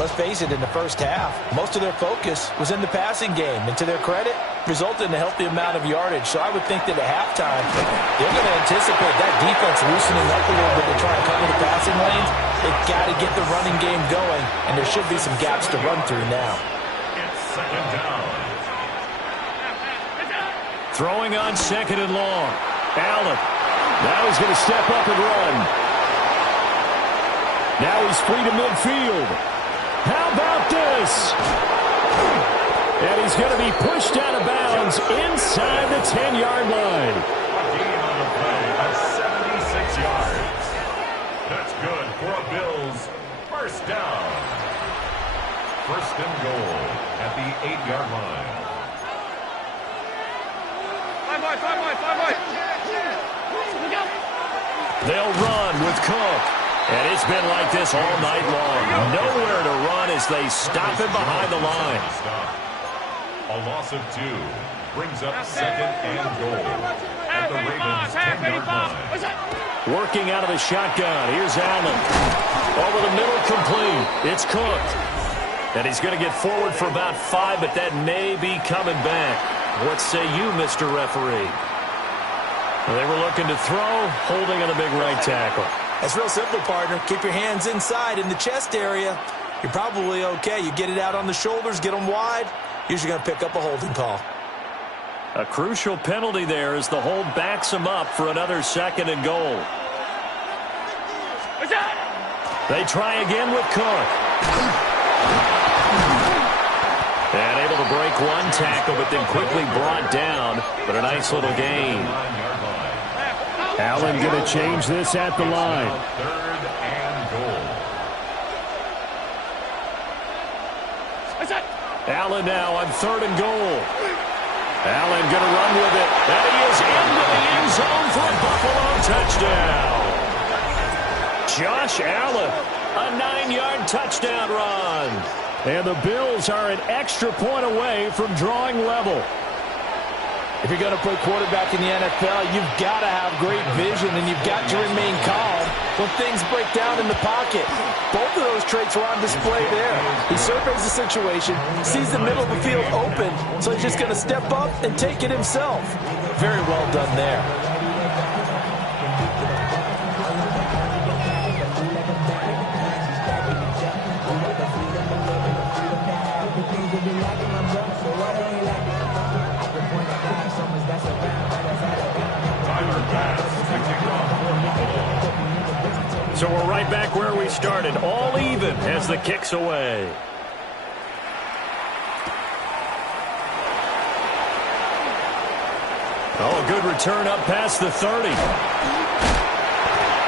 let's face it, in the first half, most of their focus was in the passing game. And to their credit, resulted in a healthy amount of yardage. So I would think that at halftime, they're going to anticipate that defense loosening up a little bit to try and cover the passing lanes. They've got to get the running game going, and there should be some gaps to run through now. It's second down. Throwing on second and long. Allen. Now he's going to step up and run. Now he's free to midfield. How about this? And he's going to be pushed out of bounds inside the 10-yard line. A gain on the play of 76 yards. That's good for a Bills first down. First and goal at the 8-yard line. 5 wide. They'll run with Cook. And it's been like this all night long. Nowhere to run as they stop him behind the line. A loss of 2 brings up second and goal at the Ravens' 10-yard line. Working out of the shotgun. Here's Allen. Over the middle, complete. It's Cook. And he's going to get forward for about 5, but that may be coming back. What say you, Mr. Referee? Well, they were looking to throw, holding on the big right tackle. That's real simple, partner. Keep your hands inside in the chest area. You're probably okay. You get it out on the shoulders, get them wide. Usually going to pick up a holding call. A crucial penalty there as the hold backs him up for another second and goal. They try again with Cook. And able to break one tackle, but then quickly brought down. But a nice little gain. Allen going to change this at the line. Third and goal. Allen now on third and goal. Allen going to run with it. And he is into the end zone for a Buffalo touchdown. Josh Allen, a 9-yard touchdown run. And the Bills are an extra point away from drawing level. If you're going to play quarterback in the NFL, you've got to have great vision, and you've got to remain calm when things break down in the pocket. Both of those traits were on display there. He surveys the situation, sees the middle of the field open, so he's just going to step up and take it himself. Very well done there. So we're right back where we started, all even as the kick's away. Oh, good return up past the 30.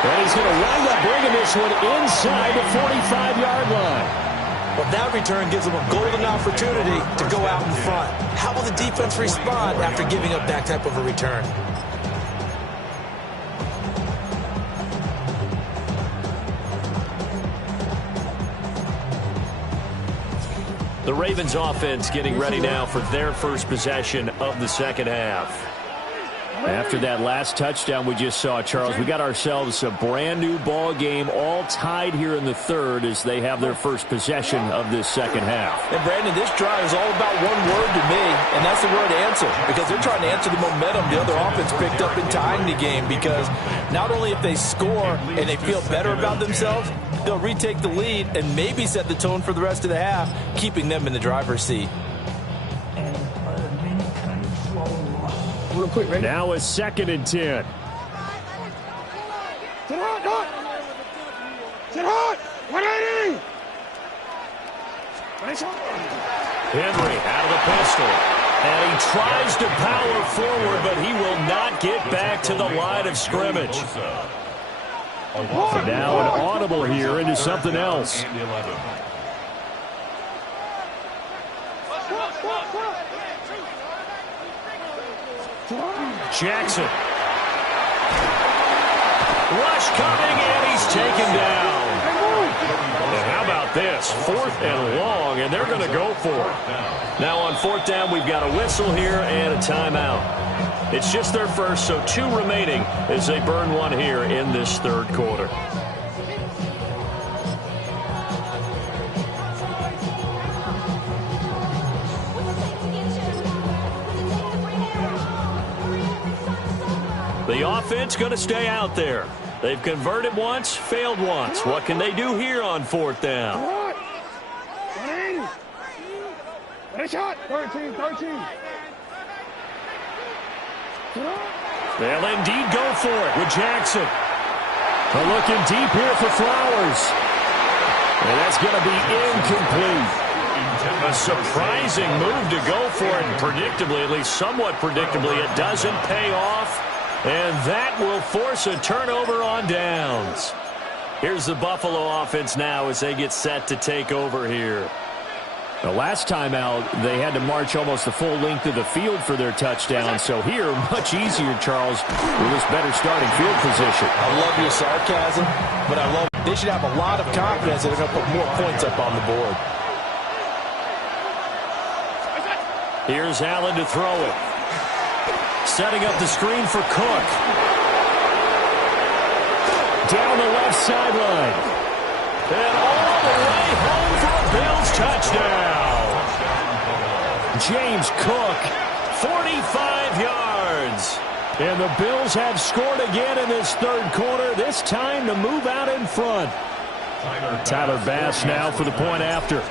And he's going to wind up bringing this one inside the 45-yard line. Well, that return gives them a golden opportunity to go out in front. How will the defense respond after giving up that type of a return? The Ravens offense getting ready now for their first possession of the second half. After that last touchdown we just saw, Charles, we got ourselves a brand new ball game, all tied here in the third as they have their first possession of this second half. And Brandon, this drive is all about one word to me, and that's the word answer, because they're trying to answer the momentum the other offense picked up in tying the game, because not only if they score and they feel better about themselves, they'll retake the lead and maybe set the tone for the rest of the half, keeping them in the driver's seat. Real quick, ready? Now a 2nd and 10. Sit hard, hard. Sit hard. 180. Henry out of the pistol. And he tries to power forward, but he will not get back to the line of scrimmage. So now an audible here into something else. Jackson. Rush coming, and he's taken down. And how about this? 4th and long, and they're going to go for it. Now on 4th down, we've got a whistle here and a timeout. It's just their first, so 2 remaining as they burn one here in this third quarter. The offense going to stay out there. They've converted once, failed once. What can they do here on 4th down? 180. Ready, shot. 13. They'll indeed go for it with Jackson. They're looking deep here for Flowers. And that's going to be incomplete. A surprising move to go for it, and predictably, at least somewhat predictably, it doesn't pay off. And that will force a turnover on downs. Here's the Buffalo offense now as they get set to take over here. The last time out, they had to march almost the full length of the field for their touchdown. So here, much easier, Charles, with this better starting field position. I love your sarcasm, but I love they should have a lot of confidence that they're going to put more points up on the board. Here's Allen to throw it. Setting up the screen for Cook. Down the left sideline. And all the way home for a Bills touchdown. James Cook, 45 yards. And the Bills have scored again in this third quarter, this time to move out in front. Tyler Bass now for the point after.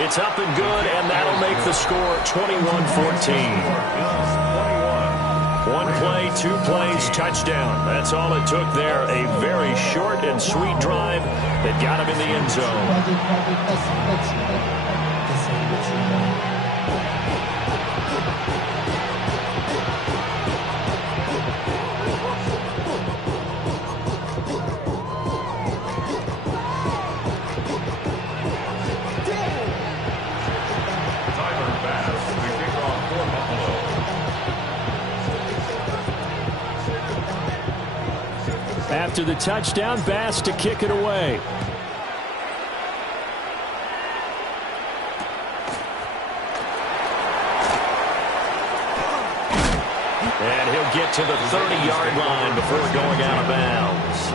It's up and good, and that'll make the score 21-14. 1 play, 2 plays, touchdown. That's all it took there. A very short and sweet drive that got him in the end zone. After the touchdown, Bass to kick it away. And he'll get to the 30-yard line before going out of bounds.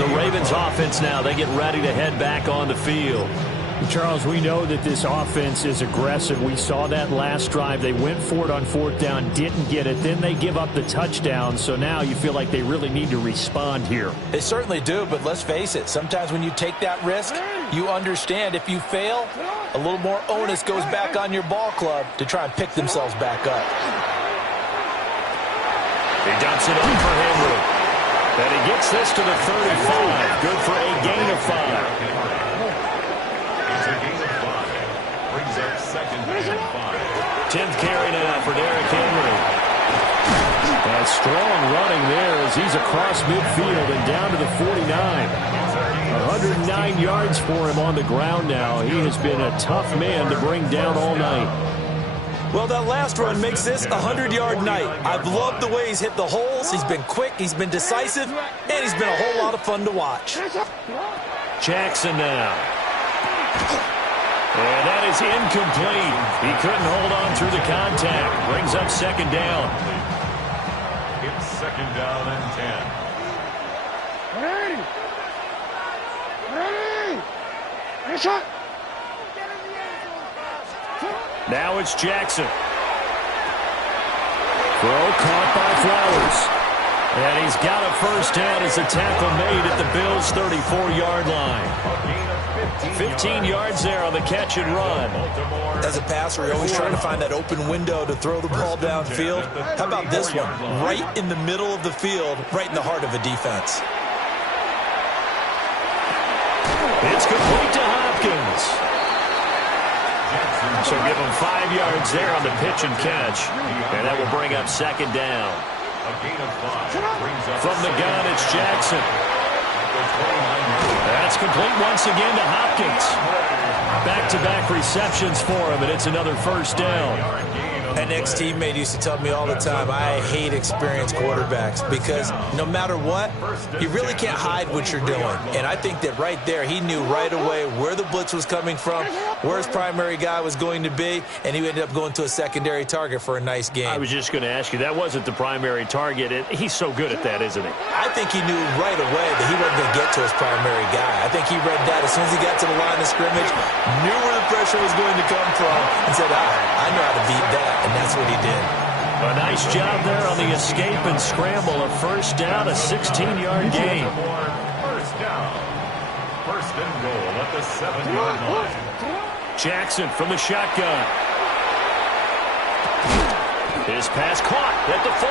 The Ravens offense now, they get ready to head back on the field. Charles, we know that this offense is aggressive. We saw that last drive. They went for it on 4th down, didn't get it. Then they give up the touchdown. So now you feel like they really need to respond here. They certainly do, but let's face it. Sometimes when you take that risk, You understand if you fail, a little more onus goes back on your ball club to try and pick themselves back up. He dumps it up for Henry. And he gets this to the 35. Good for a gain of 5. It's a gain of 5. Brings up second and 5. 10th carry now for Derrick Henry. And strong running there as he's across midfield and down to the 49. 109 yards for him on the ground now. He has been a tough man to bring down all night. Well, that last run makes this a 100-yard night. I've loved the way he's hit the holes. He's been quick, he's been decisive, and he's been a whole lot of fun to watch. Jackson now. And that is incomplete. He couldn't hold on through the contact. Brings up second down. It's second down and 10. Ready! Ready! Ready shot! Now it's Jackson. Throw caught by Flowers. And he's got a first down as a tackle made at the Bills' 34-yard line. 15 yards there on the catch and run. As a passer, you're always trying to find that open window to throw the ball downfield. How about this one? Right in the middle of the field, right in the heart of a defense. It's complete to Hopkins. So give him 5 yards there on the pitch and catch. And that will bring up second down. From the gun, it's Jackson. That's complete once again to Hopkins. Back-to-back receptions for him, and it's another first down. An ex-teammate used to tell me all the time, I hate experienced quarterbacks because no matter what, you really can't hide what you're doing. And I think that right there, he knew right away where the blitz was coming from, where his primary guy was going to be, and he ended up going to a secondary target for a nice game. I was just going to ask you, that wasn't the primary target. He's so good at that, isn't he? I think he knew right away that he wasn't going to get to his primary guy. I think he read that as soon as he got to the line of scrimmage, knew where the pressure was going to come from, and said, I know how to beat that. And that's what he did. A nice job there on the escape and scramble. A first down, a 16-yard gain. First down. First and goal at the 7-yard line. Jackson from the shotgun. His pass caught at the 4.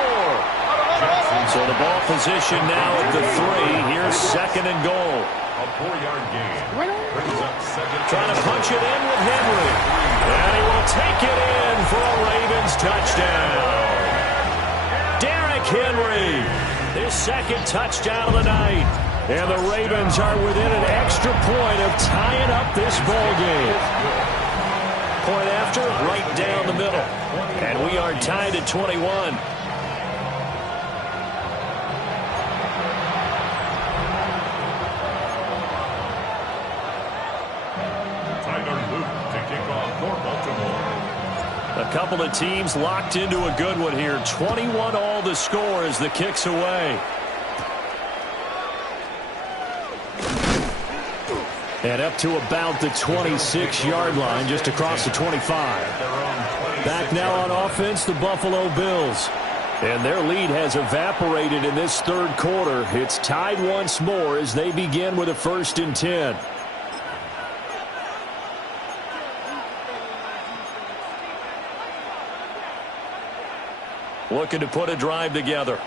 So the ball position now at the 3. Here's second and goal. A 4-yard gain. Brings up second. Trying to punch it in with Henry. And he will take it in for a Ravens touchdown. Derrick Henry, his second touchdown of the night. And the Ravens are within an extra point of tying up this ball game. Point after, right down the middle. And we are tied at 21. A couple of teams locked into a good one here. 21 all the score as the kick's away. And up to about the 26-yard line, just across the 25. Back now on offense, the Buffalo Bills. And their lead has evaporated in this third quarter. It's tied once more as they begin with a 1st and 10. Looking to put a drive together.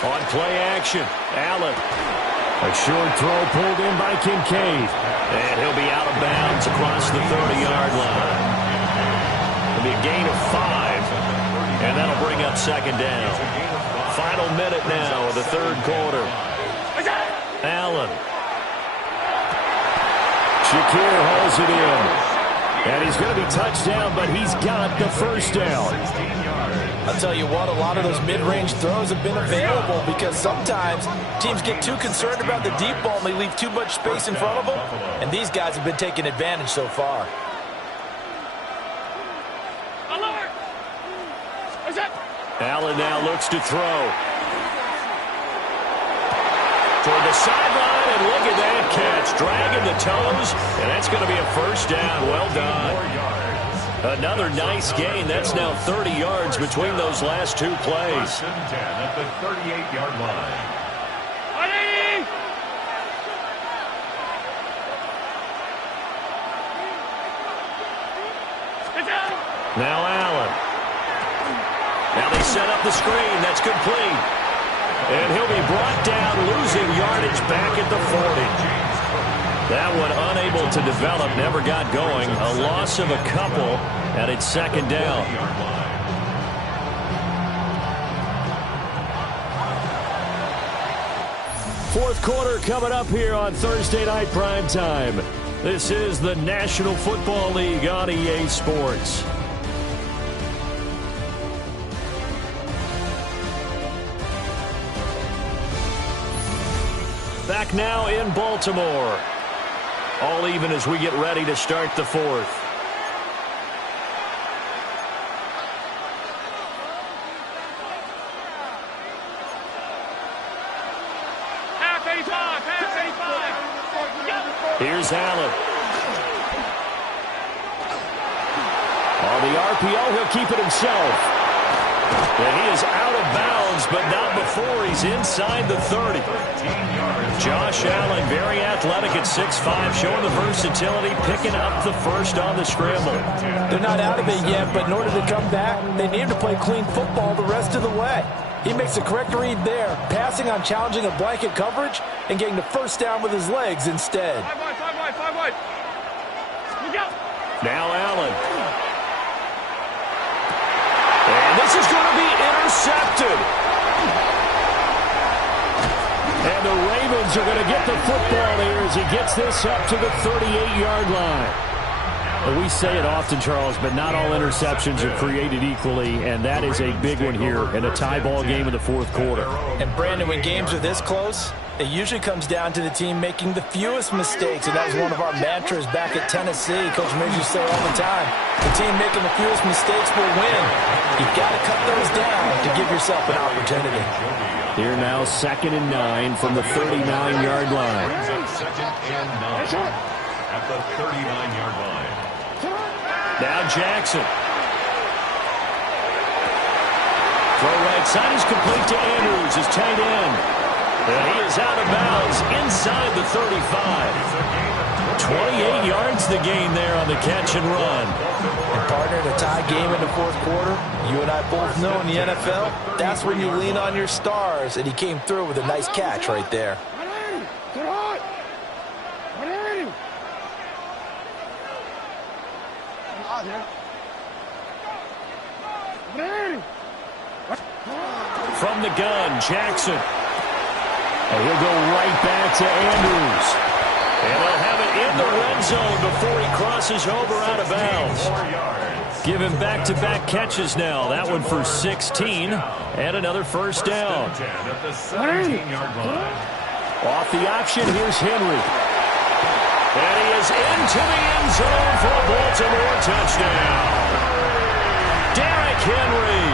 On play action, Allen. A short throw pulled in by Kincaid. And he'll be out of bounds across the 30-yard line. It'll be a gain of 5. And that'll bring up second down. Final minute now of the third quarter. Allen. Shakir hauls it in. And he's going to be touchdown, but he's got the first down. I'll tell you what, a lot of those mid-range throws have been available because sometimes teams get too concerned about the deep ball and they leave too much space in front of them. And these guys have been taking advantage so far. Allen now looks to throw. Toward the sideline, and look at that catch. Dragging the toes, and that's going to be a first down. Well done. Another nice gain. That's now 30 yards between those last two plays. First and 10 at the 38-yard line. Now Allen. Now they set up the screen. That's complete. And he'll be brought down, losing yardage back at the 40. That one unable to develop, never got going. A loss of a couple, and it's second down. Fourth quarter coming up here on Thursday Night Primetime. This is the National Football League on EA Sports. Back now in Baltimore. All even as we get ready to start the fourth. Half 85. Here's Allen. On the RPO, he'll keep it himself. And he is out of bounds, but not before he's inside the 30. Josh Allen, very athletic at 6'5", showing the versatility, picking up the first on the scramble. They're not out of it yet, but in order to come back, they need to play clean football the rest of the way. He makes the correct read there, passing on challenging a blanket coverage and getting the first down with his legs instead. Five wide. Look out. Now Allen. And this is going to be intercepted. And the Ravens are going to get the football here as he gets this up to the 38-yard line. Well, we say it often, Charles, but not all interceptions are created equally, and that is a big one here in a tie ball game in the fourth quarter. And, Brandon, when games are this close, it usually comes down to the team making the fewest mistakes, and that was one of our mantras back at Tennessee. Coach Midge used to say all the time, the team making the fewest mistakes will win. You've got to cut those down to give yourself an opportunity. Here now, 2nd and 9 from the 39-yard line. Second and 9 at the 39-yard line. Now Jackson. Throw right side is complete to Andrews, his tight end. And he is out of bounds inside the 35. 28 yards the gain there on the catch and run. And partner, in a tie game in the fourth quarter, you and I both know in the NFL, that's when you lean on your stars, and he came through with a nice catch right there. From the gun, Jackson. And he'll go right back to Andrews. And they'll have it in the red zone before he crosses over out of bounds. Give him back-to-back catches now. That one for 16 and another first down. Off the option, here's Henry. And he is into the end zone for a Baltimore touchdown. Derrick Henry,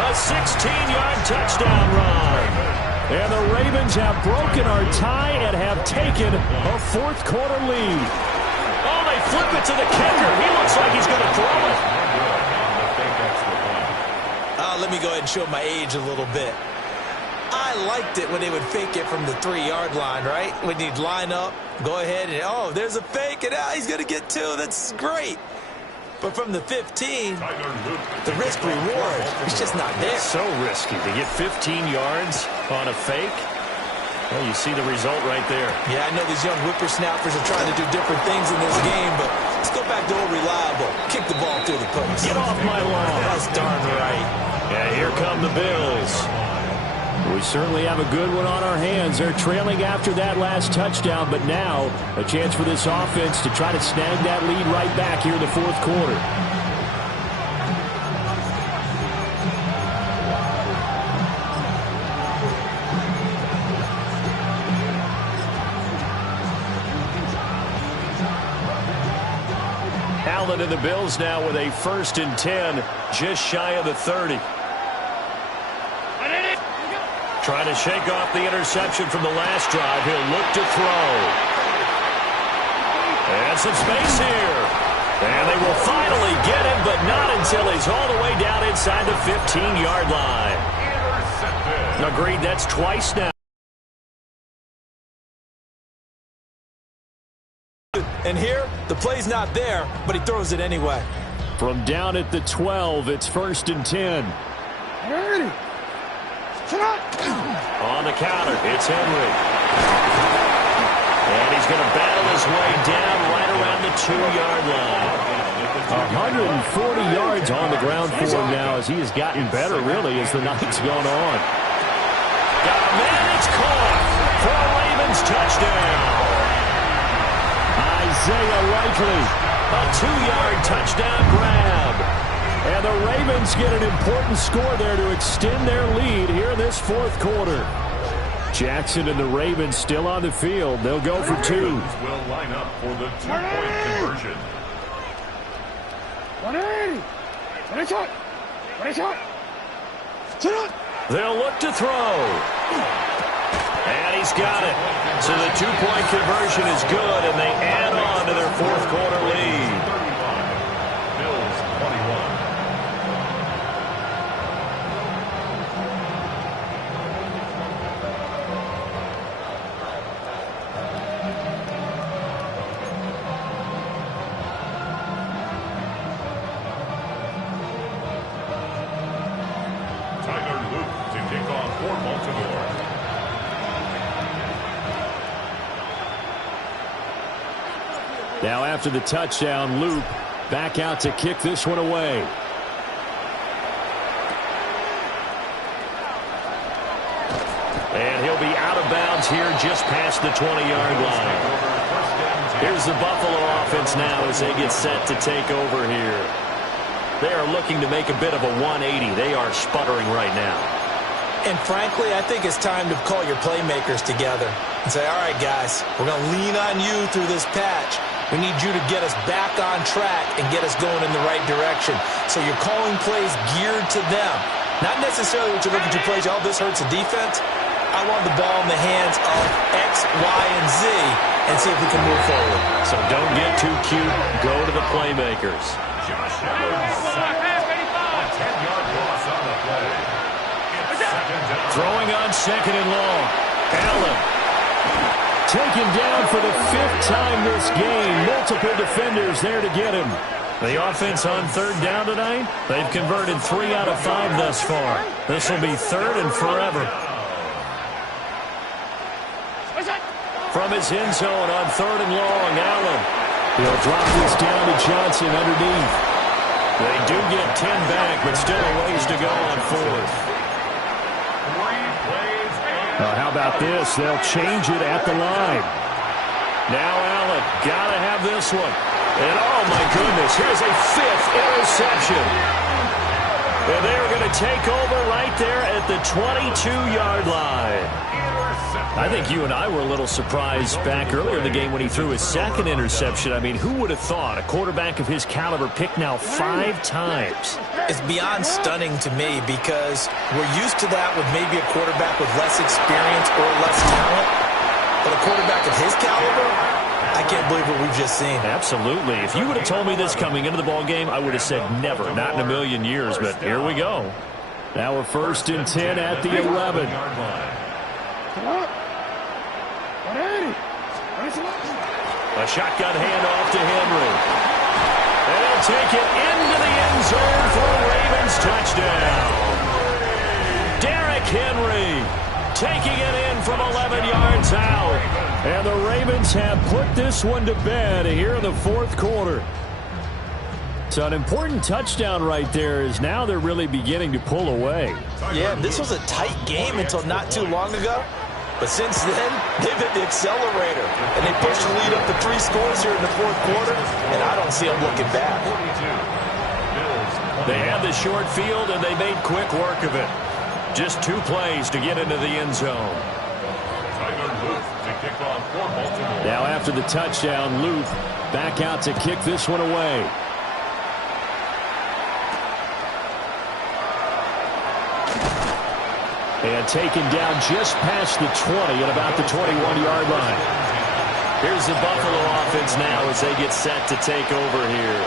a 16-yard touchdown run. And the Ravens have broken our tie and have taken a fourth quarter lead. Oh, they flip it to the kicker. He looks like he's going to throw it. Let me go ahead and show my age a little bit. I liked it when they would fake it from the 3-yard line, right? When you'd line up, go ahead and, oh, there's a fake, and he's going to get 2. That's great. But from the 15, the risk-reward is just not there. So risky to get 15 yards on a fake. Well, you see the result right there. Yeah, I know these young whippersnappers are trying to do different things in this game, but let's go back to old reliable. Kick the ball through the post. Get off my lawn. That's darn right. Yeah, here come the Bills. We certainly have a good one on our hands. They're trailing after that last touchdown, but now a chance for this offense to try to snag that lead right back here in the fourth quarter. Allen and the Bills now with a 1st and 10, just shy of the 30. Trying to shake off the interception from the last drive. He'll look to throw. And some space here. And they will finally get him, but not until he's all the way down inside the 15-yard line. Agreed, that's twice now. And here, the play's not there, but he throws it anyway. From down at the 12, it's 1st and 10. On the counter, it's Henry. And he's going to battle his way down right around the 2-yard line. 140 yards on the ground for him now as he has gotten better, really, as the night's gone on. Got a man, it's caught for a Ravens touchdown. Isaiah Likely, a 2-yard touchdown grab. And the Ravens get an important score there to extend their lead here in this 4th quarter. Jackson and the Ravens still on the field. They'll go for 2. Will line up for the 2-point conversion. They'll look to throw. And he's got it. So the 2-point conversion is good, and they add on to their 4th quarter lead. 35. Bills 21. Now after the touchdown, Loop back out to kick this one away. And he'll be out of bounds here just past the 20-yard line. Here's the Buffalo offense now as they get set to take over here. They are looking to make a bit of a 180. They are sputtering right now. And frankly, I think it's time to call your playmakers together and say, all right, guys, we're going to lean on you through this patch. We need you to get us back on track and get us going in the right direction. So you're calling plays geared to them. Not necessarily what you're looking to plays, oh, this hurts the defense. I want the ball in the hands of X, Y, and Z and see if we can move forward. So don't get too cute. Go to the playmakers. Josh Allen sacked. A 10-yard loss on the play. It's 2nd down. Throwing on 2nd and long. Allen taken down for the 5th time this game. Multiple defenders there to get him. The offense on 3rd down tonight, they've converted 3 out of 5 thus far. This will be 3rd and forever. From his end zone on 3rd and long, Allen. He'll drop this down to Johnson underneath. They do get 10 back, but still a ways to go on 4th. How about this? They'll change it at the line. Now Allen, got to have this one. And oh my goodness, here's a 5th interception. And they're going to take over right there at the 22-yard line. I think you and I were a little surprised back earlier in the game when he threw his 2nd interception. I mean, who would have thought a quarterback of his caliber picked now 5 times? It's beyond stunning to me because we're used to that with maybe a quarterback with less experience or less talent. But a quarterback of his caliber, I can't believe what we've just seen. Absolutely. If you would have told me this coming into the ballgame, I would have said never, not in a million years. But here we go. Now we're 1st and 10 at the 11. A shotgun handoff to Henry. And he'll take it into the end zone for a Ravens touchdown. Derrick Henry taking it in from 11 yards out. And the Ravens have put this one to bed here in the 4th quarter. So an important touchdown right there is now they're really beginning to pull away. Yeah, this was a tight game until not too long ago. But since then, they've hit the accelerator. And they pushed the lead up to 3 scores here in the 4th quarter. And I don't see them looking back. They had the short field, and they made quick work of it. Just 2 plays to get into the end zone. Now after the touchdown, Luke back out to kick this one away. And taken down just past the 20 at about the 21-yard line. Here's the Buffalo offense now as they get set to take over here.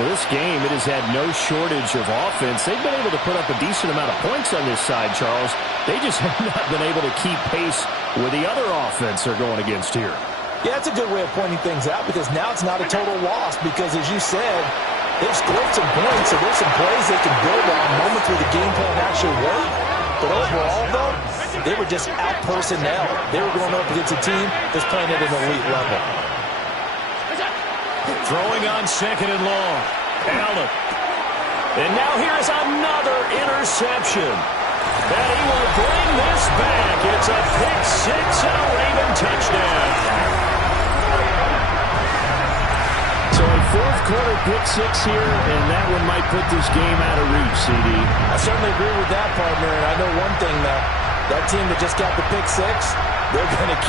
Well, this game, it has had no shortage of offense. They've been able to put up a decent amount of points on this side, Charles. They just have not been able to keep pace with the other offense they're going against here. Yeah, that's a good way of pointing things out because now it's not a total loss because, as you said, They've scored some points, so there's some plays they can build on, moments where the game plan actually worked. But overall, though, they were just out-personnel. They were going up against a team that's playing at an elite level. Throwing on second and long. Allen. And now here's another interception. And he will bring this back. It's a pick six and a Raven touchdown. So a fourth quarter pick six here, and that one might put this game out of reach, CD. I certainly agree with that, partner. And I know one thing, though. That team that just got the pick six, they're going to keep